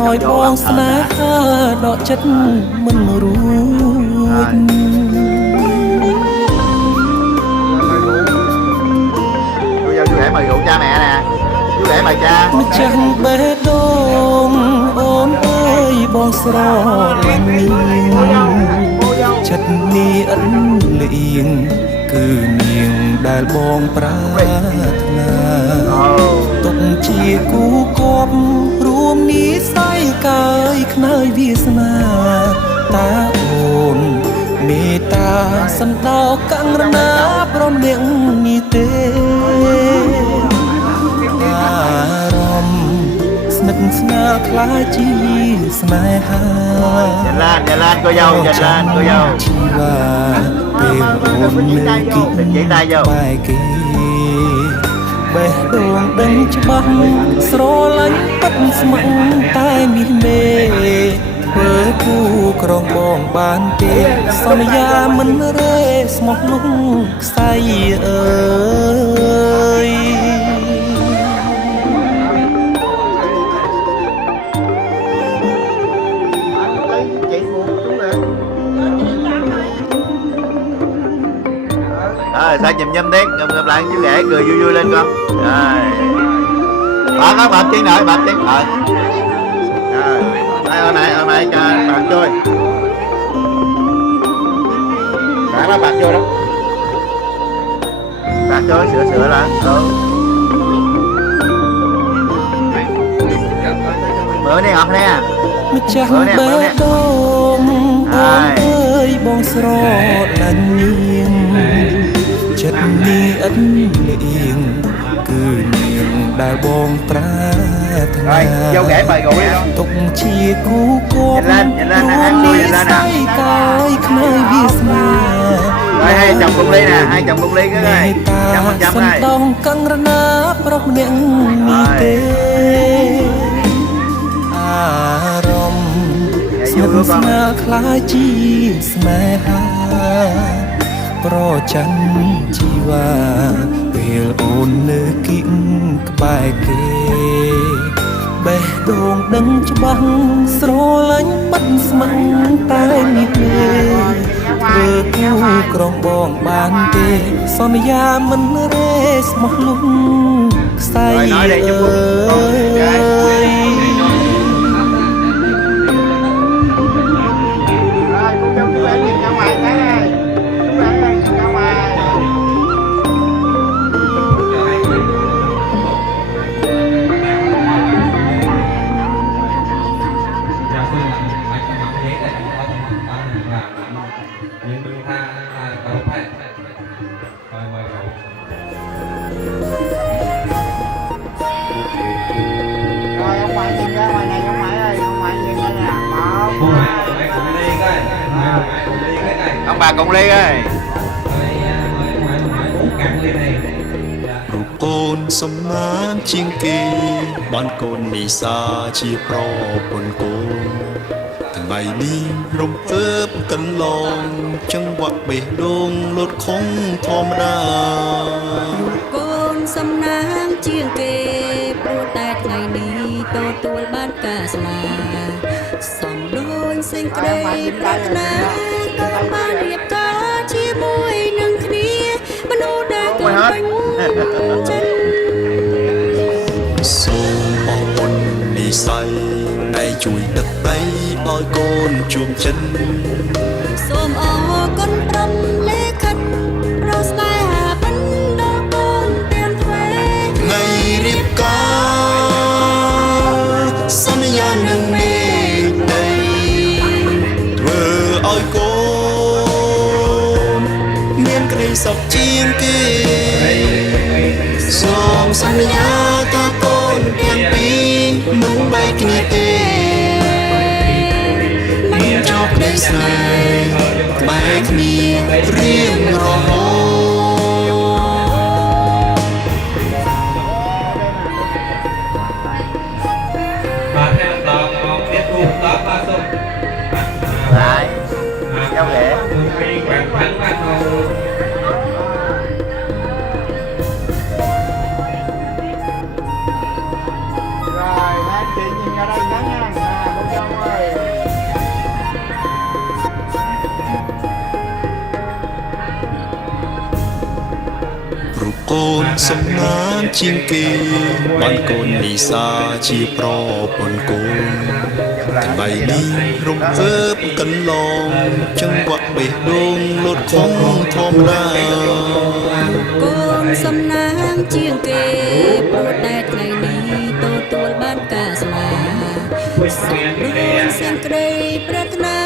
ឲ្យបងស្នេហាដកចិត្តមិនរួចchú rể mời rượu cha mẹ nè chú rể mời cha ម្ចាស់បេះដូងអូនអើយបងស្រឡាញ់ចិត្តនេះអិនលៀងគឺនាងដែលបងប្រាថ្នាទុកជាគូគប់រួមនិស័យកាយខ្នើយវាសនាតាអូនមេត្តាសន្តោកង្រណាព្រមនាងនេះទេអារម្មណ៍ស្និទ្ធស្នាលខ្លាចជាស្នេហា Dạ lên cô dâu dạ lên cô dâu ជីវ៉ាពេលអូននៅគិត chỉ tay vô បែកគេ បេះដូងដឹងច្បាស់ស្រឡាញ់ប៉ិតស្ម័គ្រតែមានមេធ្វើគូក្រងបងបានទេសន្យាមិនរេស្មោះលុងខ្សែអើយ Rồi, sao nhầm nhầm tiếng, nhầm lại chú rể cười vui vui lên con. Rồi. Bật tiếng nữa, bật tiếng. Rồi. Đây, ở này cho bạn chơi. Bạn nó bật vô đó. Bật chơi sửa lại. Bữa đi học nè. Bữa nè, bữa nè. Ơi, bông sro là nhiên. Chất ni ấn yên cứ niềng đại bông tra rồi vô ghế mời gụi tục chia cú cốt nhìn lên em vui nhìn lên nè rồi hai chồng bụng ly nè hai chồng bụng ly cái này 100% này đông căng ra na prok miệng mi tê rom sụp na khai chi sme ha ប្រច័ន្ទជីវ៉ាពេលអូននៅគិតក្បែរគេបេះដូងដឹងច្បាស់ស្រឡាញ់បាត់ស្ម័គ្រតែនេះទេធ្វើគូក្រងបងបានទេសន្យាមិនរេស្មោះលុងខ្សែអើយ ông bà cùng ly ơi រូបកូនសំណាងជាងគេបានកូននីសាជាប្រពន្ធកូនថ្ងៃនេះរំភើបកន្លងចង្វាក់បេះដូងលត់ខំធម្មតា កូនសំណាងជាងគេព្រោះតែថ្ងៃនេះទទួលបានការស្លាសំដូចសេចក្តីប្រាថ្នាក៏បានរៀបការជាមួយនឹងគ្នាមនុស្សដែលកូនពេញចិត្តសូមអរគុណនិស័យដែលជួយដឹកដៃឲ្យកូនជួបចិន សូមអរគុណព្រមលេខិតប្រស្នេហាបិណ្ឌដល់កូនទាំងទ្វេ ថ្ងៃរៀបការសន្យានឹងមេដីធ្វើឲ្យកូនមានក្តីសុខជាងគេសូមសន្យាតើកូនទាំងពីរមិនបែកគ្នាទេមិនចប់ក្តីស្នេហ៍ក្បែរគ្នារៀងរហូត bà theo tờ một tiếp tục tờ ba số lại giao ghế viên bản thắng ban đầu rồi anh chị nhìn ra đây cái nha cô Châu ơi រូបកូនសំណាងជាងគេបានកូននីសាជាប្រពន្ធកូនថ្ងៃនេះរំភើបកន្លងចង្វាក់បេះដូងលត់ខំធម្មតា កូនសំណាងជាងគេព្រោះតែថ្ងៃនេះទទួលបានការស្លាសំដូចសេចក្តីប្រាថ្នា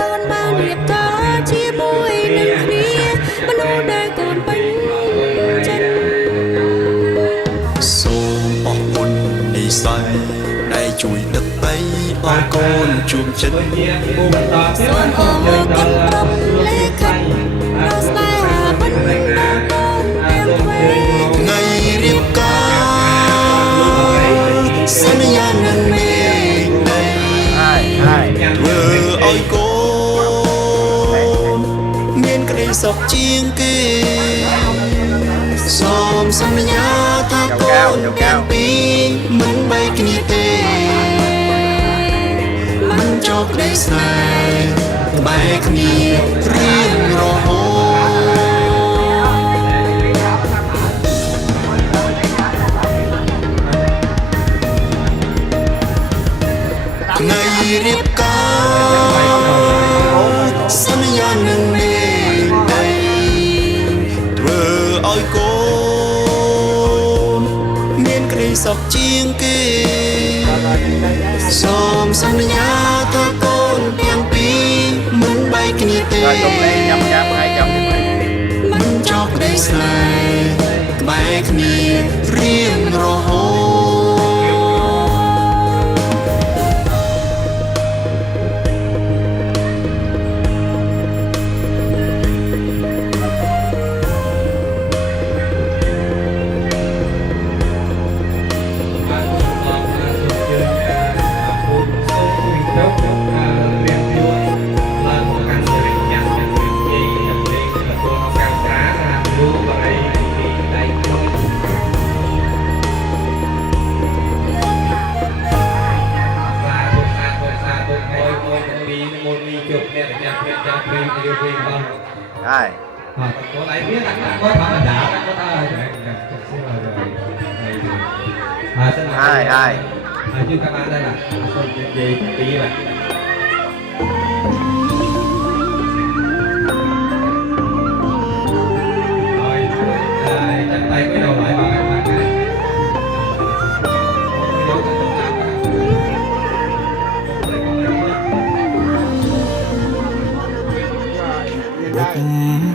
កូនបានរៀបការជាមួយនឹងគ្នាមនុស្សដែលកូនពេញចិត្ត សូមអរគុណនិស័យដែលជួយដឹកដៃឲ្យកូនជួបចិន សូមអរគុណព្រមលេខិតប្រស្នេហាបិណ្ឌដល់កូនទាំងទ្វេ ថ្ងៃរៀបកា កជាងគេសូមសន្យាថាកូនទាំងពីរមិនបែកគ្នាទេមិនចោលក្តីស្នេហ៍បែកគ្នារៀងរហូតថ្ងៃរៀបការសន្យានឹងមេដីធ្វើឲ្យកូនមានក្តីសុខជាងគេសូមសន្យាថាកូនទាំងពីរមិនបែកគ្នាទេមិនចោលក្តីស្នេហ៍បែកគ្នារៀងរហូតRồi. Cô này biết anh có thằng là đạo anh có thằng Hai. Như các bạn đây là không gì tí này. Rồi, chặt tay cái đầu lại vào các bạn cái.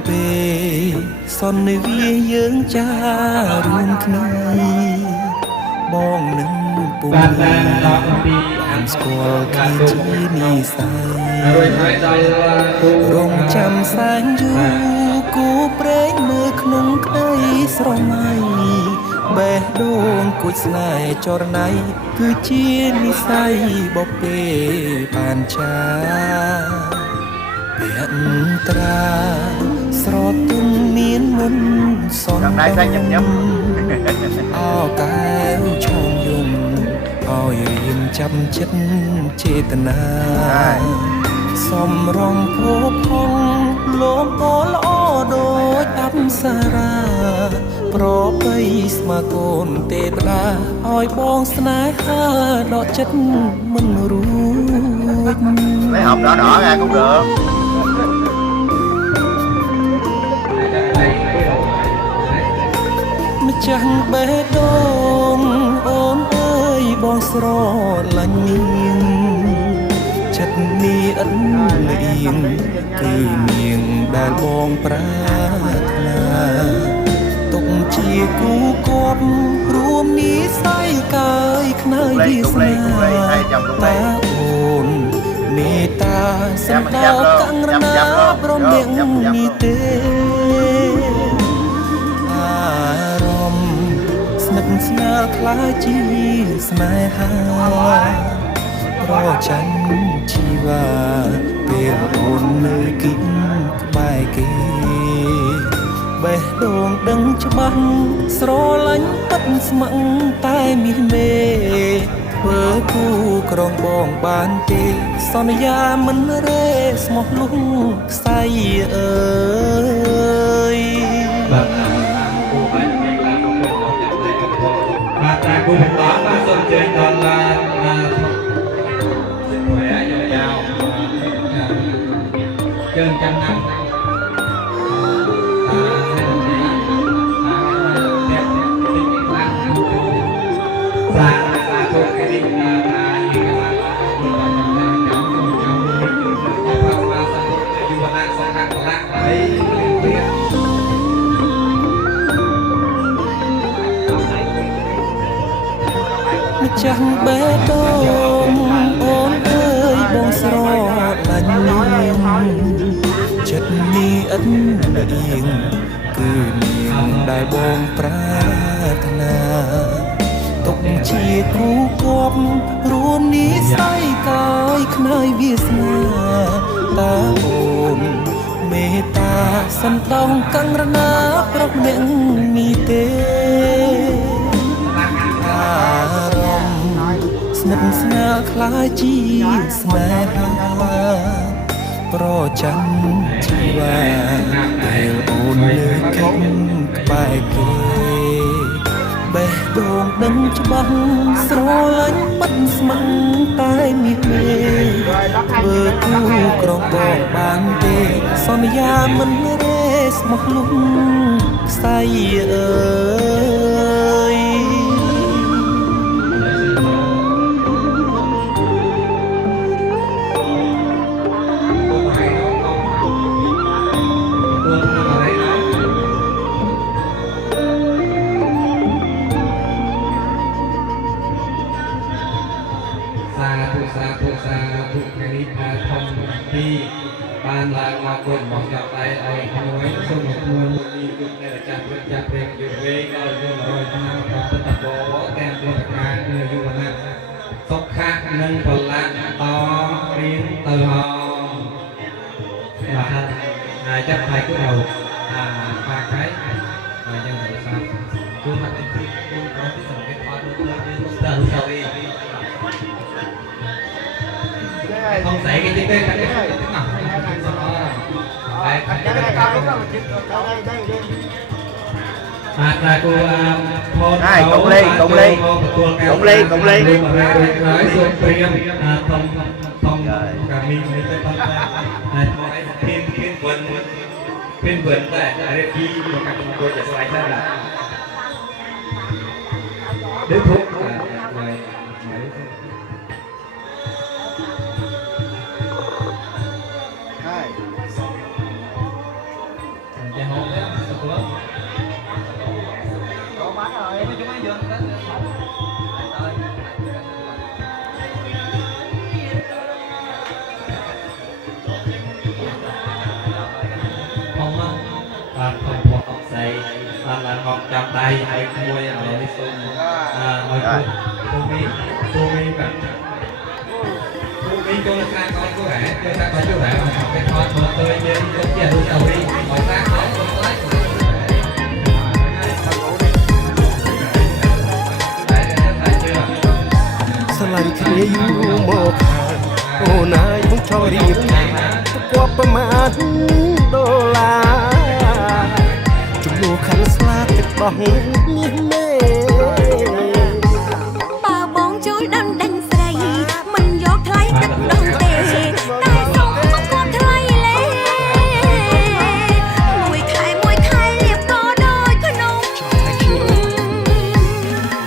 Về son nơi vi dưỡng cha luôn khơi bong nâng bùn làm squall khi chỉ ni say rong chăm sáng du cố break mơ khung khơi srom mai bè đôn cụt lại cho này cứ chia ni say bọc bê bàn cha hiện tra sọt tung miên muôn son ao cao trong dùng ao yên chăm chất chế na xóm rong phố phong lốm bó lõ đôi áp xa ra pro bay mà cồn tê ra oi bong snai ha đọ chất mình ruột lấy hộp đỏ đỏ ra cũng được. Chẳng bé đông ôm ơi bong sro lạnh miên chất ni ấn liền cứ miền đài bong prana tục chia cú cọp rùm ní say cài khơi đi xa ta ồn mê ta sân đau căng rana brom miệng ni têស្នាលខ្លាយជាស្នេហារចាញ់ជីវ៉ាពេលអូននៅគិតក្បែរគេបេះដូងដឹងច្បាស់ស្រឡាញ់ពិតស្ម័គ្រតែមាសមេធ្វើគូក្រងបងបានទេសន្យាមិនរេស្មោះលុះខ្សែអើយcô một toán ba sân chơi toàn là khỏe dồi dào trên trăm năm chẳng bé đông ôn ơi bong sro lạnh miên chất ni ấn yên cứ miền đại bong prana tục chia cú cọp ruộng ní say cài khơi viết na ta ồn mê ta សិនដងកੰរណាប្រកនឹងនេះទេអារម្មណ៍ស្និទ្ធស្នាលคล้ายជាស្នេហាប្រចាំជីវ៉ាពេលអូនលើកក្បែរគេបេះដូងដឹងច្បាស់ស្រឡាញ់មិនស្មឹងតែមានមេធ្វើគូក្រងបងបានទេសន្យាមិនរេស្មោះលុំខ្សែអើយបានឡើងមកគុំមកចាប់ដៃឲ្យមួយសូមមួយនេះគឺនៅចាស់ព្រះចាស់ព្រះយុវវ័យដល់យល់100ឆ្នាំប្រតិបត្តិតាមព្រឹត្តិការណ៍យុវណៈសុខៈនិងពលៈតរៀងទៅហើយបាទចាប់ដៃគឺដល់បាក់ហើយហើយយ៉ាងទៅសាគឺមកទីគឺប្រតិសង្កេតអត់ដូចយើងស្ទើរទៅវិញkhông xảy cái tiếng cái tiếng nào là cô này cộng ly nói xuống priêm thông cả mình tới con phiên vườn tại đây khi mà các côจะสไลด์ได้là đứt thuốc là ngọc trong tay hay môi ở đây xuống ngồi cô mi bạn cô mi cho nó sang con cô rẻ cho ta có chú rẻ mà học cái con mà tôi chơi cũng chơi đuôi đầu đi ngồi sang đó con tớiสลายคลีอยู่หมอกโอ้นายต้องชอบรีบกว่าประมาณดอลลาร์จุดลูกขันสลาติดบ้องมีเม่បើបងជួយដឹងដេញស្រីមិនយកថ្លៃទឹកដងទេតែសុំមកគាត់ថ្លៃលេមួយខែលៀបក៏ដូចក្នុង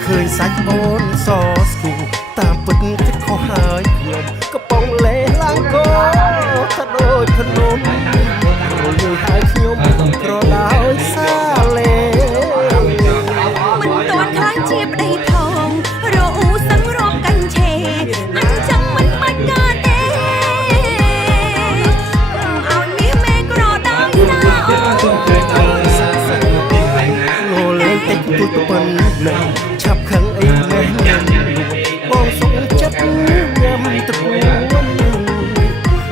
ឃើញសាច់អូនសស្គូតាមពិតគិតខុសហើយខ្ញុំកំពុងលេឡើងកោថាដូចភ្នំលុយហើយខ្ញុំក្រដោយសាលេមិនទាន់ខ្លាំងជាប្តីធំរអ៊ូសឹងរំកាញ់ឆេអញ្ចឹងមិនបាច់កើតទេឲ្យមាសមេក្រដោយសារអូងលេងតិចទួចប៉ុណ្ណឹងឆាប់ខឹងអីម៉េះញ៉ាំបងសុខចិត្តញ៉ាំទឹក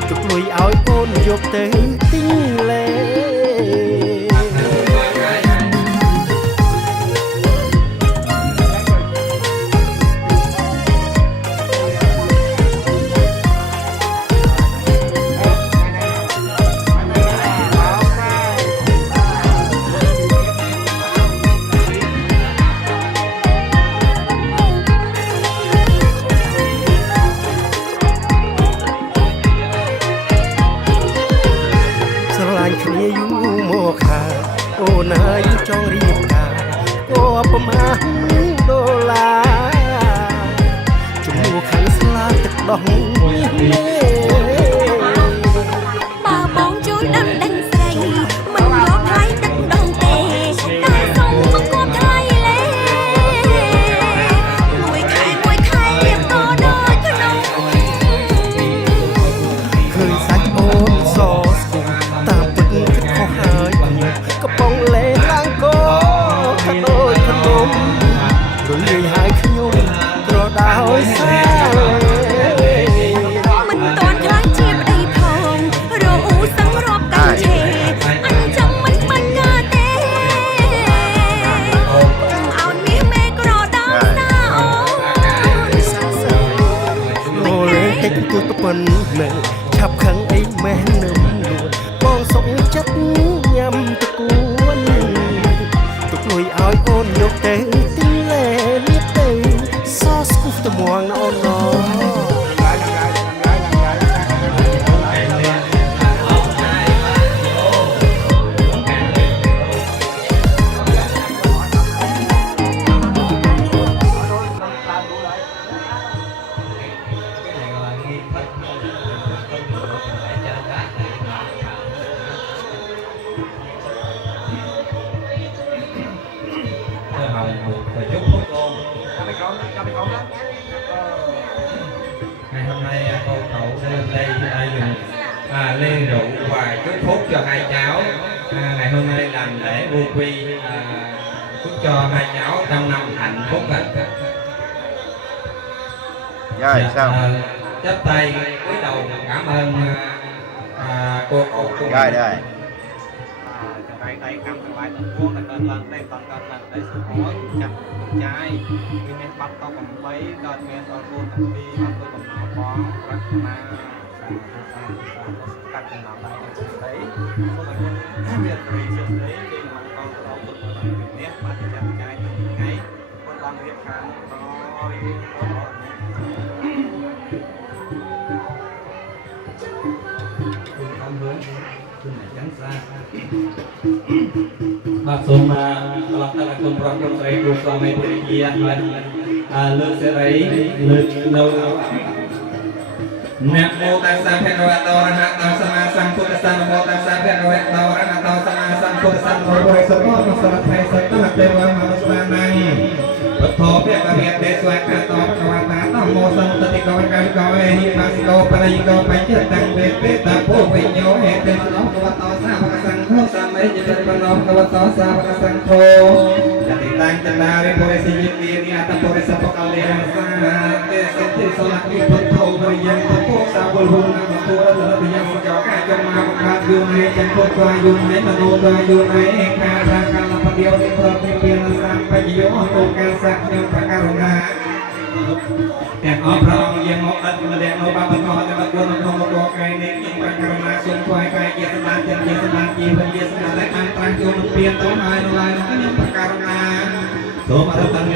ជុកលុយឲ្យអូនយកទៅទិញលេគ្នាយូរមកហើយអូនហើយចង់រៀបការក៏ប្រមាណដុល្លារជំនួសខាងស្លាទឹកដោះបើបងជួយដឹងដេញស្រីមិនយកថ្លៃទឹកដងទេតែសុំមកគាត់ថ្លៃលេមួយខែលៀបក៏ដូចក្នុងឃើញសាច់អូនសស្គូតាមពិតគិតខុសហើយខ្ញុំកំពុងលេឡើងកោថាដូចភ្នំរលាយហើយខ្ញុំក្រដោយសាមិនទាន់ខ្លាំងជាប្តីធំរអ៊ូសឹងរាប់កាញ់ឆេអញ្ចឹង គឺប្រពន្ធនៅឆាប់ខឹងអីមែននឹមនួនបងសុកចិត្តញ៉ាំតគួនទុកលុយឲ្យអូនយកទៅទីលែលៀបទៅសស្គូត្មងណាអូនណngày hôm nay cô cậu sẽ lên đây dùng ly rượu và chúc phúc cho hai cháu. Ngày hôm nay làm lễ vô quy, chúc cho hai cháu trăm năm hạnh phúc ạ. Rồi sao? Chắp tay cúi đầu cảm ơn cô cậu. Rồi. Đây cầm cái bài tận cuốn là lên đây tận đây sự hỏi chặt trái khi men bắt tao cầm bấy đợt men tao luôn tận đi bắt tôi cầm nó bó rất mà cắt cái nào lại đấy không phải biết gì sự đấy khi mà con tao tụt vào cái nét bắt chặt trái ngay con làm việc khác rồi con hướngคุณจันทราบาสมมาตลอดตลอดคนพร้อมคนใส่กลุ่มสามีผู้เกียรติเลือกเสรีเลือกเรานะโมตัสสะภะคะวะโตอะระหะโตสัมมาสัมพุทธัสสะนะโมตัสสะภะคะวะโตอะระหะโตสัมมาสัมพุทธัสสะโมบริสุทธิ์โมตัสสะไทยสัตตะเทวะมนุสานังพุทโธเพียกเพียเตสวะกะโตภะคะวะตาธัมโมสัมปติโกวิกาวิโกเอหิปัสสิโกปะระยิโกปัญจตังเวเปตะโพวิญโยเหเตสโนภะคะวะโตสะภะคะสังโฆสัมเมจิตปะโนภะคะวะโตสะภะคะสังโฆจติตังจันดาริโพริสิยิตินิอัตโพริสัพพะกัลเลหัสสะเตสิติโสลักขิพุทโธบริยังพุทโธสะบุรุณะตัวระดับยังจอกาจงมาบังคับอยู่ในจันทร์ตัวอยู่ในมโนตัวอยู่ในเอการังกัลปะเดียวในเพิ่มเพียรสัมปโยโตกาสักยังพระกรุณาแต่อพระองค์ยังมอัตมาแดงโนบาปนอแต่บัดวนนงตัวไกลในยิ่งพระกรุณาทรงถวายกายเกียรติบาลเจริญสมานจีพันเยสนาและอันตรังโยมเปลี่ยนตัวหายลายก็ยังพระกรุณาสมอรตันเน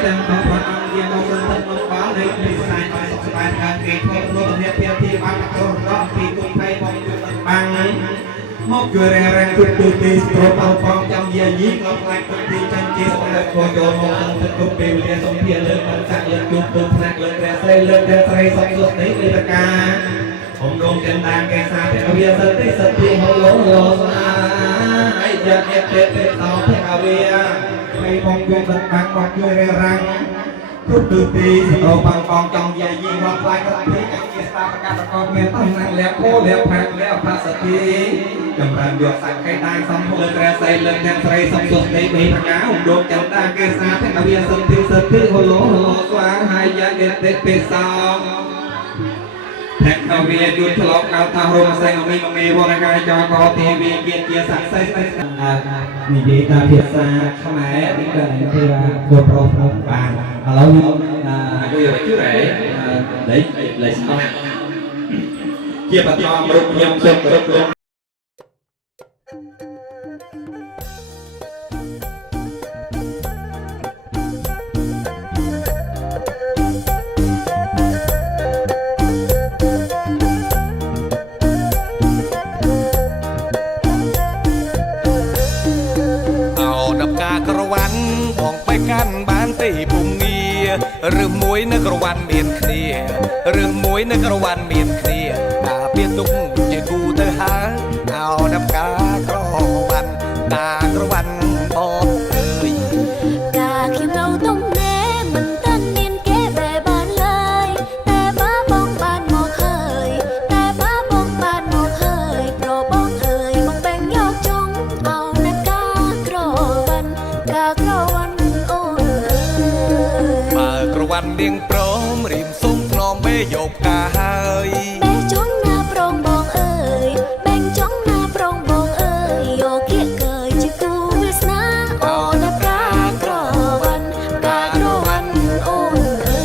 แต่พระองค์ยังมสันติมปาในพิสัยไปสบายทางเกิดเทพโลกเทียบเทียบที่บ้านกรุณร้องปีกุมไพพงจุตันบังมอบช่วยแรงคุณตูตีสโตรปองฟองจำเยียยี่กลองไล่คุณตีจันจีสมัยโคโยมองตั้งแต่กุมเปเรียนสมเพียรเลิกมันสักเลิกจุดตุนนักเลิกแร่ใส่เลิกแร่ใส่สองสุดในเลิกกาผมดวงจันทร์แกสาเพชรเวียสติสติโหโลโลสาไอ้ยักษ์เอเตเตต่อเพชรเวียไม่มองด้วยบังบังมองด้วยเรรังทุกตูตีสโตปังฟองจำเยียยี่วันไล่กระถิ่นจันจีสตาประกาศตะกอนเมียตั้งนั่งแล้วโคแล้วพักแล้วพระสติจำรันหยดสักไก่ตายสมเลิกแร่ใส่เลิกแร่ใส่สมสุดในปีพระกาอุดมจันทร์แกสาเพชรเวียสติสติโหโลโลสวาหายยักษ์เอเตเปสองแท็กเอาเวียยุทธลอกเอาทางโรงแสงมีมีวรกายจอกอทีวีเกียรติศักดิ์ใส่มีดีตาเพียรซาขมายนี่ก็คือโดนโปรโมทบางเราbây giờ chú để lấy sao chia bát cho một nhom sốt sốt រឿងមួយនៅក្រវ៉ាន់មានគ្នារឿងមួយនៅក្រវ៉ាន់មានគ្នាតាពៀទុកជាគូទៅហើយអោដំការក្រវ៉ាន់តាក្រវ៉ាន់បងអើយតាខ្ញុំនៅតុងណែមិនតាន់មានគេបែបានឡើយតែបាបងបានមកហើយតែបាបងបានមកហើយប្របងអើយបងបែងយកចង់អោដំការក្រវ៉ាន់ការក្រវ៉ាន់អូនបើក្រវ៉ាន់នាងព្រមរៀមសុំខ្នំបេយកការហើយបេចង់ណាប្រងបងអើយបែងចង់ណាប្រងបងអើយយកគៀកកើយជាគូវាសនាអូនការក្រវ៉ាន់អូនអើ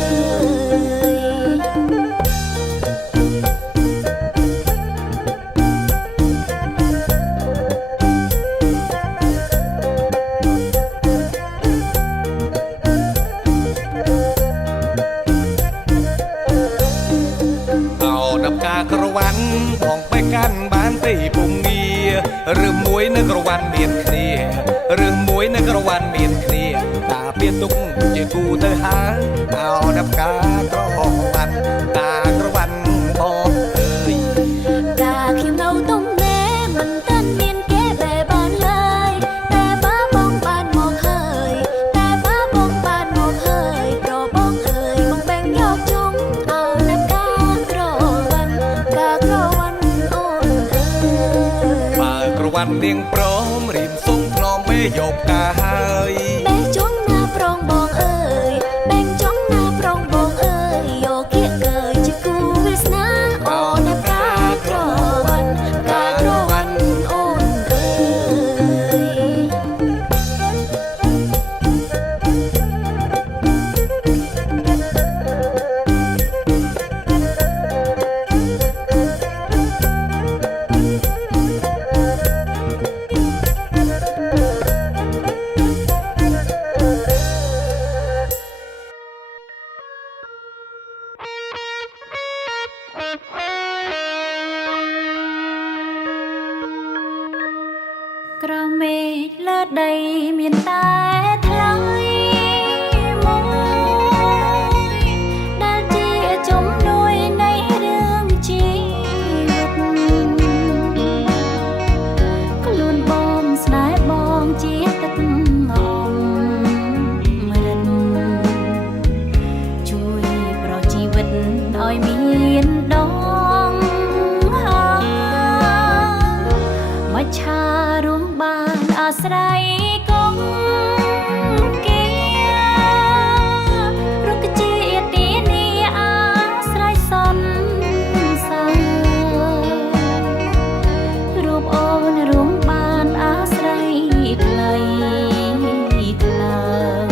យ វ៉ាន់បងបែកកាន់បានទីពុំងាររឿងមួយនៅក្រវ៉ាន់មានគ្នារឿងមួយនៅក្រវ៉ាន់មានគ្នាតាពៀទុកជាគូទៅហើយអោដាប់ការក្រវ៉ាន់តាក្រវ៉ាន់បងអើយកាខ្ញុំនៅទុំណែមិនតាន់មានគេបែបានឡើយតែបាបងបានមកហើយតែបាបងបានមកហើយប្របងអើយមកបែងយកជុំអោដាប់ការក្រវ៉ាន់អូនអើយបើក្រវ៉ាន់នាងព្រមរៀមសុំផ្នំបេយកការហើយបែងជុំណាប្រងបងអើយបែងជុំណាប្រងបងអើយយកគៀកកើជាគូវាសនាអូនដាប់ការក្រវ៉ាន់អូនអើយក្រមេឃលើដីមានតែថ្លៃមួយដែលជាជំនួយនៃរឿងជីវិតខ្លួនបងស្នេហ៍បងជាទឹកអមរិនជួយប្រជីវិតឲ្យមានដងមច្ឆារួមបានអាស្រ័យកងគារុក្ខជាតិទីនេះអាស្រ័យសន្សារូបអូនរួមបានអាស្រ័យថ្លៃថ្លើម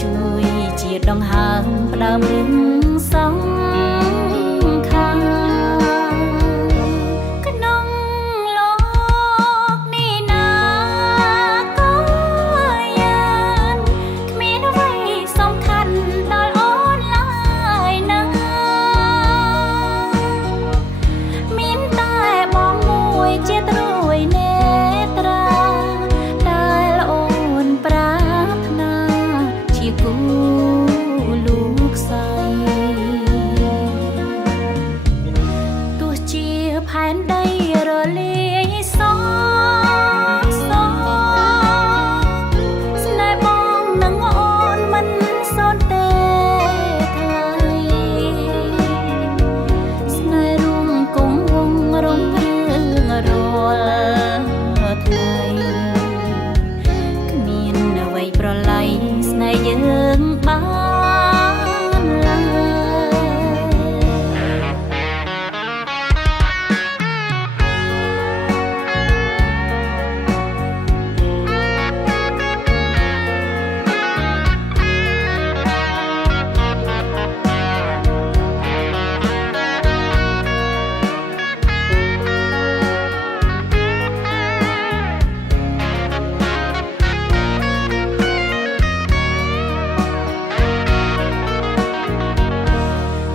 ជួយជាដង្ហើមផ្ដើមរឿងសង្ខារក្នុងលោកនេះណាក៏យ៉ាងគ្មានអ្វីសំខាន់ដល់អូនឡើយណាមានតែបងមួយជាត្រួយនេត្រាដែលអូនប្រាថ្នាជាគូលោកស្រីទោះជាផែនដីរលាយសស្នេហ៍បងនឹងអូនមិនសូន្យទេថ្លៃស្នេហ៍រួមគង់វងរងរឿងរាល់ថ្ងៃគ្មានអ្វីប្រឡ័យស្នេហ៍យើងបានឡើយ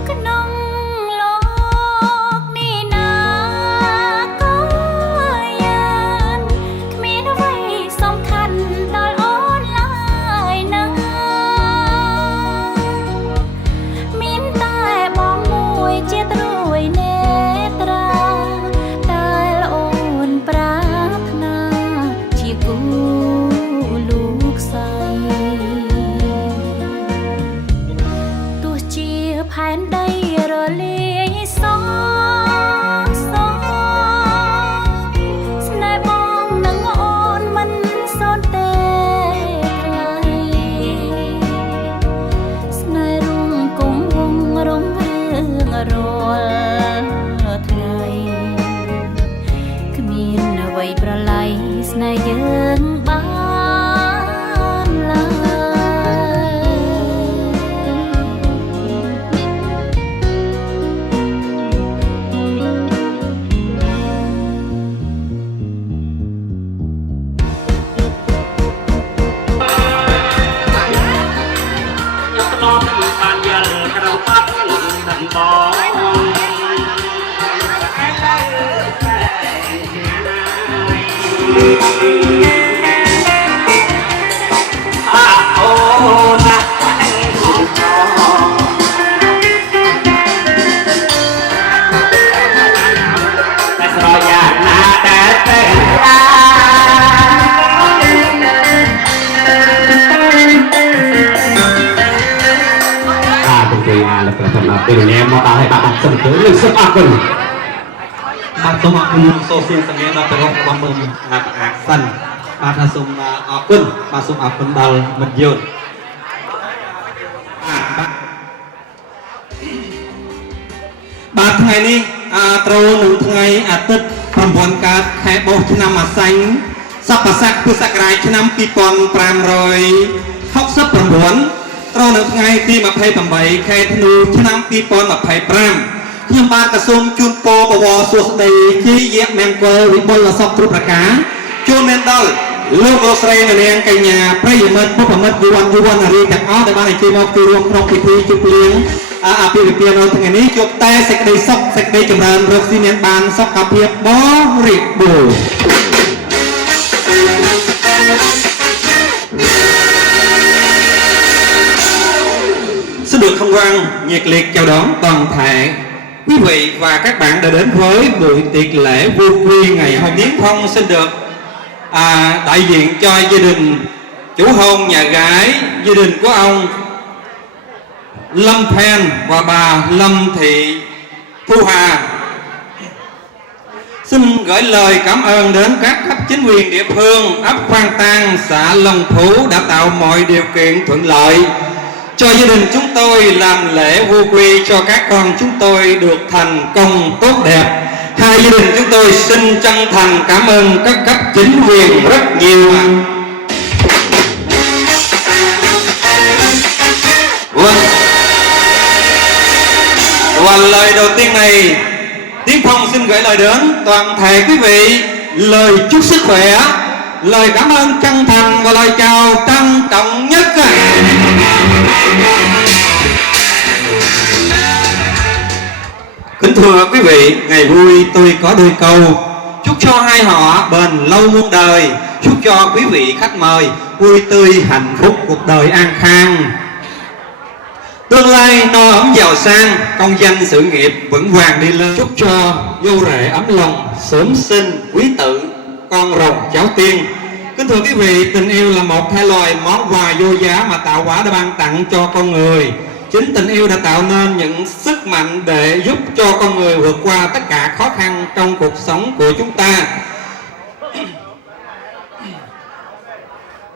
ក្នុងលោកនេះណាក៏យ៉ាងគ្មានអ្វីសំខាន់ដល់អូនឡើយណាមានតែបងមួយជាត្រួយនេត្រាដែលអូនប្រាថ្នាជាគូលោកស្រីទោះជាផែនដីរលាយសស្នេហ៍បងនឹងអូនមិនសូន្យទេថ្លៃស្នេហ៍រួមគង់វងរងរឿងរាល់ថ្ងៃគ្មានអ្វីប្រឡ័យស្នេហ៍យើងបានឡើយ បានយល់ក្នុងបាត់ដំបង ពីរនាក់មកដល់ឲ្យបាទសំទោលើសុខអរគុណបាទសូមអរគុណសូមសៀងសម្រាប់ដល់ប្រវត្តិរបស់មើលអាសិនបាទសូមអរគុណបាទសូមអរគុណដល់មិត្តយន្តបាទថ្ងៃនេះត្រូវនឹងថ្ងៃអាទិត្យ9កើតខែបោះឆ្នាំអាសាញ់សប្បស័កពុទ្ធសករាជឆ្នាំ2569ត្រូវនៅថ្ងៃទី28ខែធ្នូឆ្នាំ2025ខ្ញុំបានក៏សូមជូនពរបវរសួស្តីជាយៈមង្គលវិបុលសុខគ្រប់ប្រការជូនមានដល់លោកលោកស្រីនាងកញ្ញាប្រិយមិត្តពុទ្ធមិត្តយុវនារីទាំងអស់ដែលបានអញ្ជើញមកចូលរួមក្នុងពិធីជប់លៀងអាពាហ៍ពិពាហ៍នៅថ្ងៃនេះជួបតែសេចក្តីសុខសេចក្តីចម្រើនរកស៊ីមានបានសុខភាពបរិបូរណ៍Xin được thông quan nhiệt liệt chào đón toàn thể quý vị và các bạn đã đến với buổi tiệc lễ vô quy ngày hôm Yến Phong. Xin được đại diện cho gia đình chủ hôn nhà gái, gia đình của ông Lâm Phen và bà Lâm Thị Thu Hà xin gửi lời cảm ơn đến các cấp chính quyền địa phương ấp Khoan Tang, xã Long Phú đã tạo mọi điều kiện thuận lợi cho gia đình chúng tôi làm lễ vô quy cho các con chúng tôi được thành công tốt đẹp. Hai gia đình chúng tôi xin chân thành cảm ơn các cấp chính quyền rất nhiều. Và lời đầu tiên này Tiến Phong xin gửi lời đến toàn thể quý vị lời chúc sức khỏe, lời cảm ơn chân thành và lời chào trân trọng nhất. Kính thưa quý vị, ngày vui tôi có đôi câu chúc cho hai họ bền lâu muôn đời, chúc cho quý vị khách mời vui tươi hạnh phúc, cuộc đời an khang, tương lai no ấm giàu sang, công danh sự nghiệp vững vàng đi lên. Chúc cho dâu rể ấm lòng, sớm sinh quý tử, con rồng cháu tiên. Kính thưa quý vị, tình yêu là một thể loại món quà vô giá mà tạo hóa đã ban tặng cho con người. Chính tình yêu đã tạo nên những sức mạnh để giúp cho con người vượt qua tất cả khó khăn trong cuộc sống của chúng ta.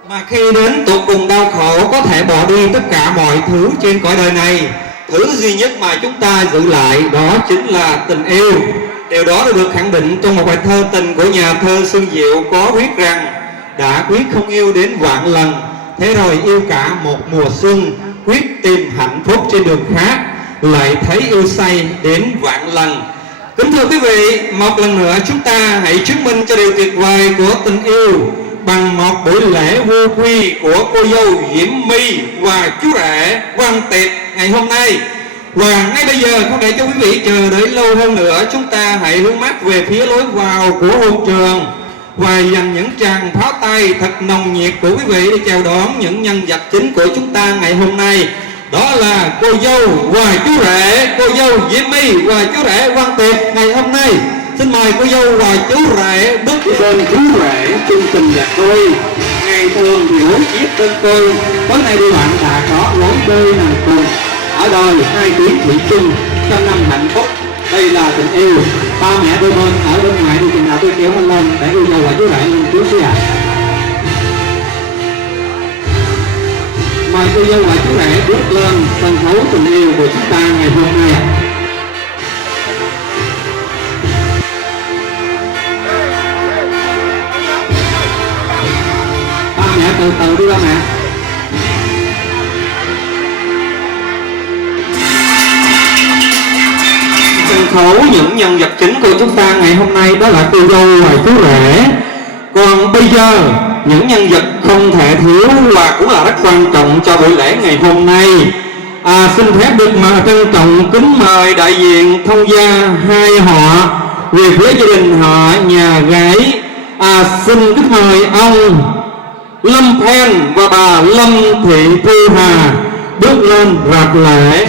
Mà khi đến tột cùng đau khổ có thể bỏ đi tất cả mọi thứ trên cõi đời này. Thứ duy nhất mà chúng ta giữ lại đó chính là tình yêu. Điều đó đã được khẳng định trong một bài thơ tình của nhà thơ Xuân Diệu có viết rằng: đã quyết không yêu đến vạn lần, thế rồi yêu cả một mùa xuân. Quyết tìm hạnh phúc trên đường khác, lại thấy yêu say đến vạn lần. Kính thưa quý vị, một lần nữa chúng ta hãy chứng minh cho điều tuyệt vời của tình yêu bằng một buổi lễ vô quy của cô dâu Diễm My và chú rể Quang Tiệp ngày hôm nay. Và ngay bây giờ không để cho quý vị chờ đợi lâu hơn nữa, chúng ta hãy hướng mắt về phía lối vào của hôn trường và dành những tràng pháo tay thật nồng nhiệt của quý vị để chào đón những nhân vật chính của chúng ta ngày hôm nay. Đó là cô dâu và chú rể, cô dâu Diễm My và chú rể Quang Tiệp ngày hôm nay. Xin mời cô dâu và chú rể bước lên. Chú rể chung tình là tôi, ngày thường thì uống chiếc bên tôi, tối nay đôi bạn đã có lối bơi nàng cùng, ở đời hai tiếng thủy chung trăm năm hạnh phúc. Đây là tình yêu. Ba mẹ đôi bên ở bên ngoài đi chừng nào tôi kéo anh lên để yêu nhau và chú rể lên trước xí ạ. Mời cô dâu và chú rể bước lên sân khấu tình yêu của chúng ta ngày hôm nay. Ba mẹ từ từ đi ba mẹ. Sân khấu những nhân vật chính của chúng ta ngày hôm nay đó là cô dâu và chú rể. Còn bây giờ những nhân vật không thể thiếu và cũng là rất quan trọng cho buổi lễ ngày hôm nay. Xin phép được mà trân trọng kính mời đại diện thông gia hai họ về phía gia đình họ nhà gái Xin kính mời ông Lâm Phen và bà Lâm Thị Thu Hà bước lên rạp lễ.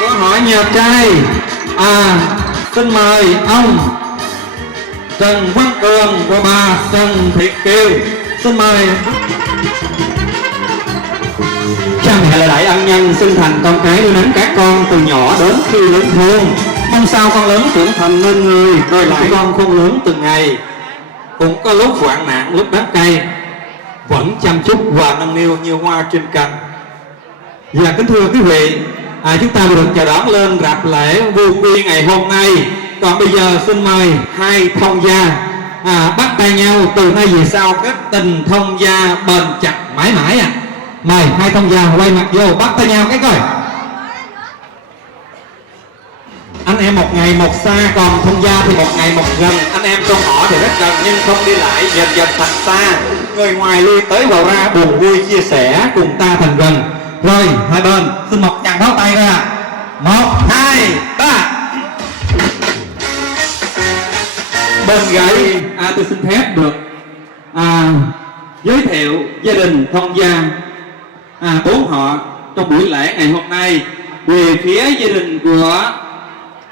Có hỏi nhà trai, xin mời ông Trần Văn Cường và bà Trần Thị Kiều. Xin mời. Cha mẹ là đại ân nhân, sinh thành con cái nuôi nấng các con từ nhỏ đến khi lớn khôn. Mong sao con lớn trưởng thành nên người, rồi lại con không lớn từng ngày. Cũng có lúc hoạn nạn, lúc đắng cay, vẫn chăm chút và nâng niu như hoa trên cành. Và kính thưa quý vị, chúng ta vừa được chào đón lên rạp lễ vui quy ngày hôm nay. Còn bây giờ xin mời hai thông gia bắt tay nhau từ nay về sau kết tình thông gia bền chặt mãi mãi. Mời hai thông gia quay mặt vô bắt tay nhau cái coi. Anh em một ngày một xa, còn thông gia thì một ngày một gần. Anh em trong họ thì rất gần nhưng không đi lại, dần dần thành xa. Người ngoài lui tới vào ra, buồn vui chia sẻ cùng ta thành gần. Rồi hai bên xin một tràng pháo tay ra. 1, 2, 3. Bên gái tôi xin phép được giới thiệu gia đình thông gia bốn họ trong buổi lễ ngày hôm nay. Về phía gia đình của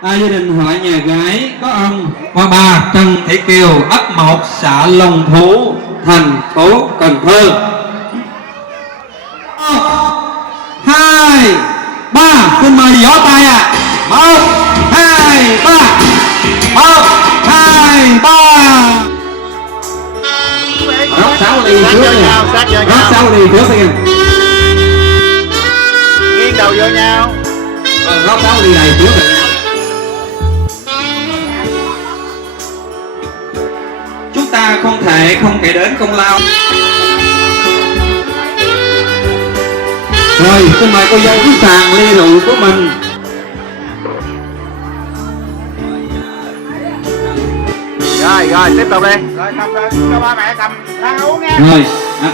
gia đình họ nhà gái có ông và bà Trần Thị Kiều, ấp 1 xã Long Phú, thành phố Cần Thơ. 1, 2, 3. Xin mời vỗ tay 1, 2, 3. 1, 2, 3. Rót 6 ly trước nha. Rót 6 ly trước nha. Nghiêng đầu vô nhau. Rót 6 ly này trước rồi. Chúng ta không thể không kể đến công lao. Rồi xin mời cô dâu cứ sàn ly rượu của mình. Rồi tiếp tục đi. Rồi cầm cho ba mẹ cầm ra uống nha. Rồi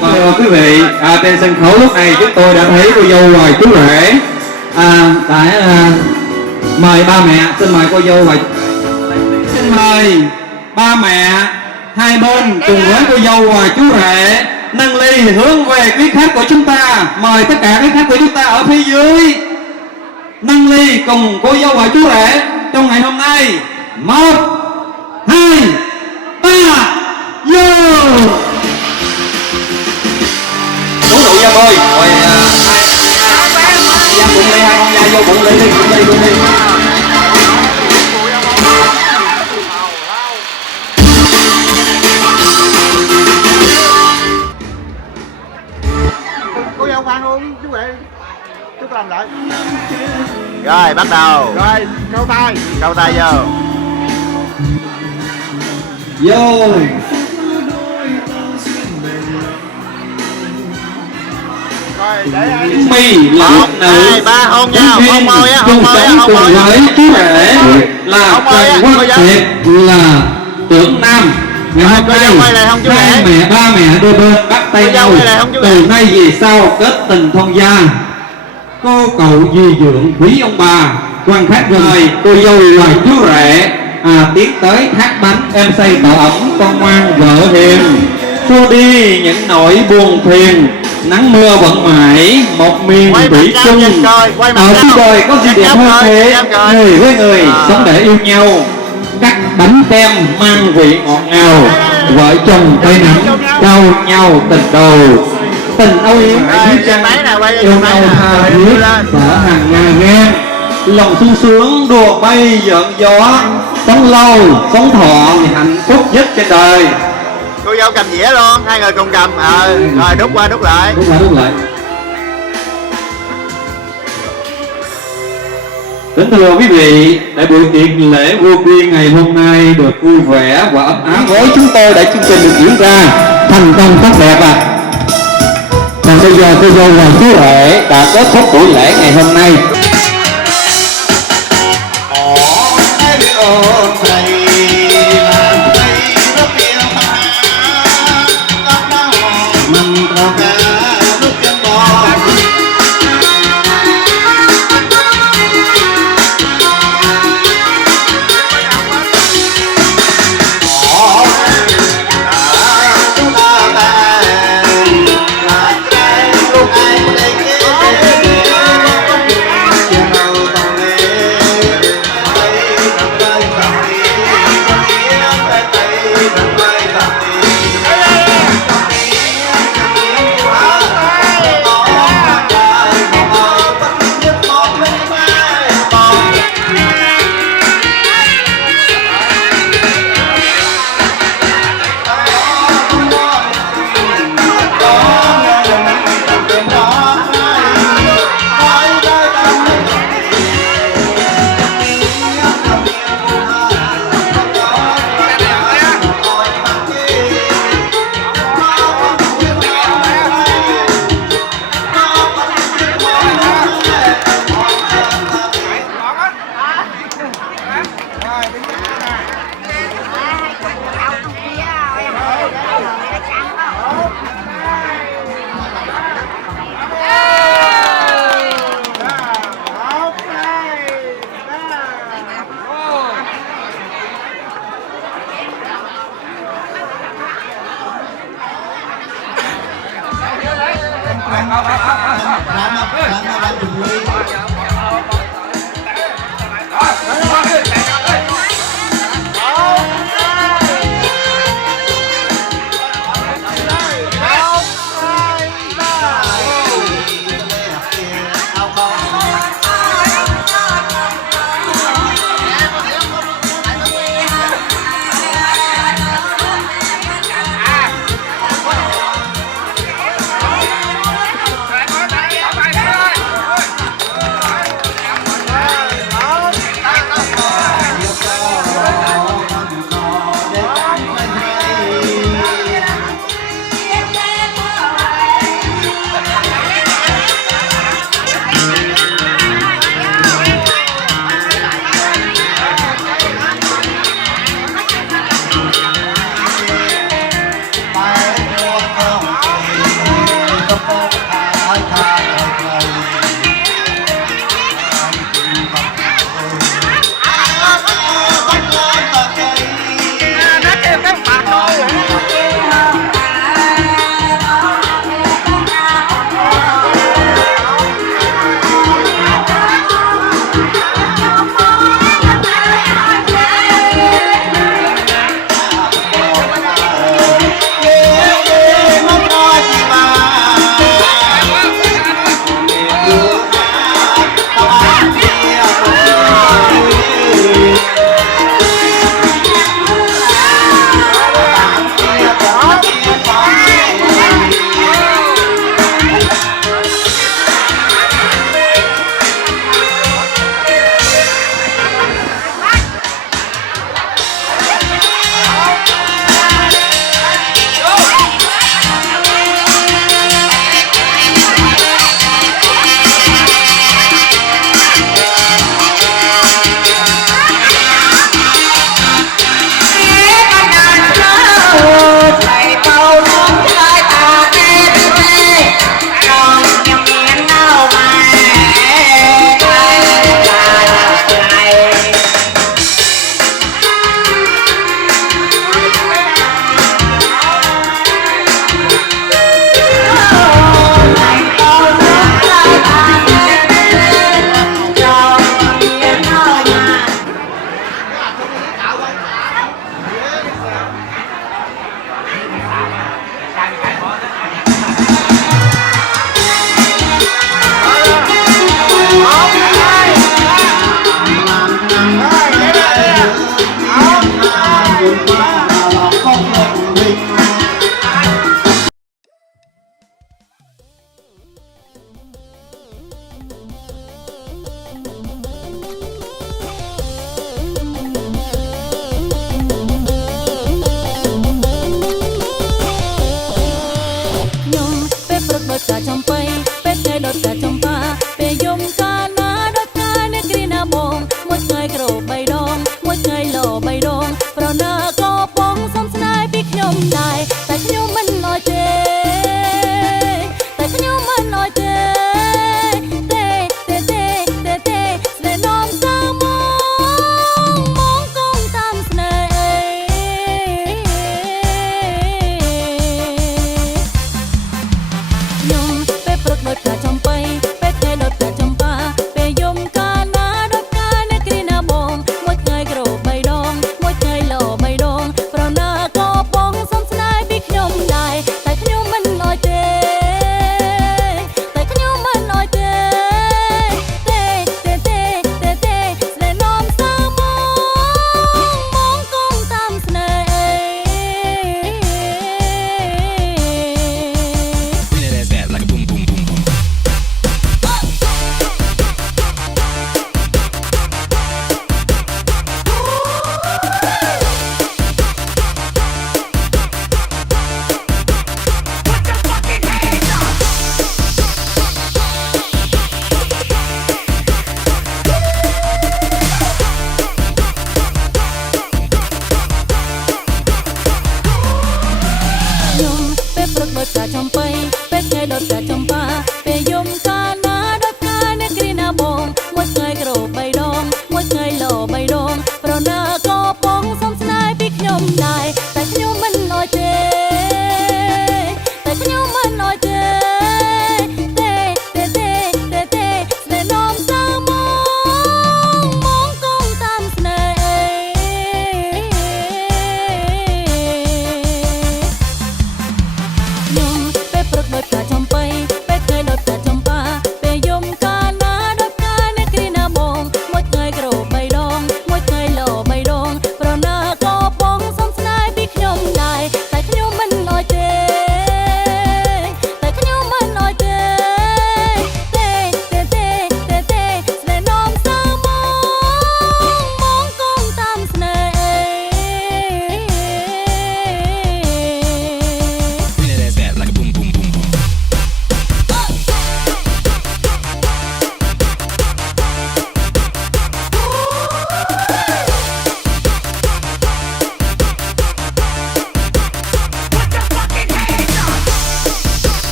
còn quý vị trên sân khấu lúc này chúng tôi đã thấy cô dâu và chú rể mời ba mẹ. Xin mời cô dâu và xin mời ba mẹ hai bên cùng với cô dâu và chú rể nâng ly hướng về quý khách của chúng ta. Mời tất cả quý khách của chúng ta ở phía dưới nâng ly cùng cô dâu và chú rể trong ngày hôm nay. 1, 2, 3, vô. Đủ rượu ra bôi. Rồi ra bụng đi, hai con ra vô bụng đi, bụng đi. Cô dâu khoan uống chú rể. Chú làm lại. Rồi bắt đầu. Rồi câu tay vô. Vô. Rồi để Mi là một nữ 3 hôn nhau, hôn môi á, hôn môi á, hôn môi á. với chú rể là Trần Quốc Thiệt là trưởng nam. Ngày hôm nay hai mẹ ba mẹ đôi bên bắt tay nhau từ nay về sau kết tình thông gia. Cô cậu di dưỡng quý ông bà quan khách rồi cô dâu là chú rể tiến tới thác bánh em xây tổ ấm con ngoan vợ hiền xua đi những nỗi buồn phiền nắng mưa vẫn mãi một miền thủy chung ở phía đời có gì đẹp hơn thế người với người sống để yêu nhau cắt bánh kem mang vị ngọt ngào vợ chồng tay nắm trao nhau tình đầu tình âu yếm dưới trăng yêu nhau tha thiết sở hàng ngàn ngang lòng sung sướng đùa bay giận gió sống lâu sống thọ hạnh phúc nhất trên đời. Cô dâu cầm dĩa luôn, hai người cùng cầm. Rồi đút qua đút lại. Kính thưa quý vị, đại buổi tiệc lễ vô quy ngày hôm nay được vui vẻ và ấm áp với chúng tôi để chương trình được diễn ra thành công tốt đẹp Còn bây giờ cô dâu và chú rể đã kết thúc buổi lễ ngày hôm nay. ថ្ងៃគ្រប់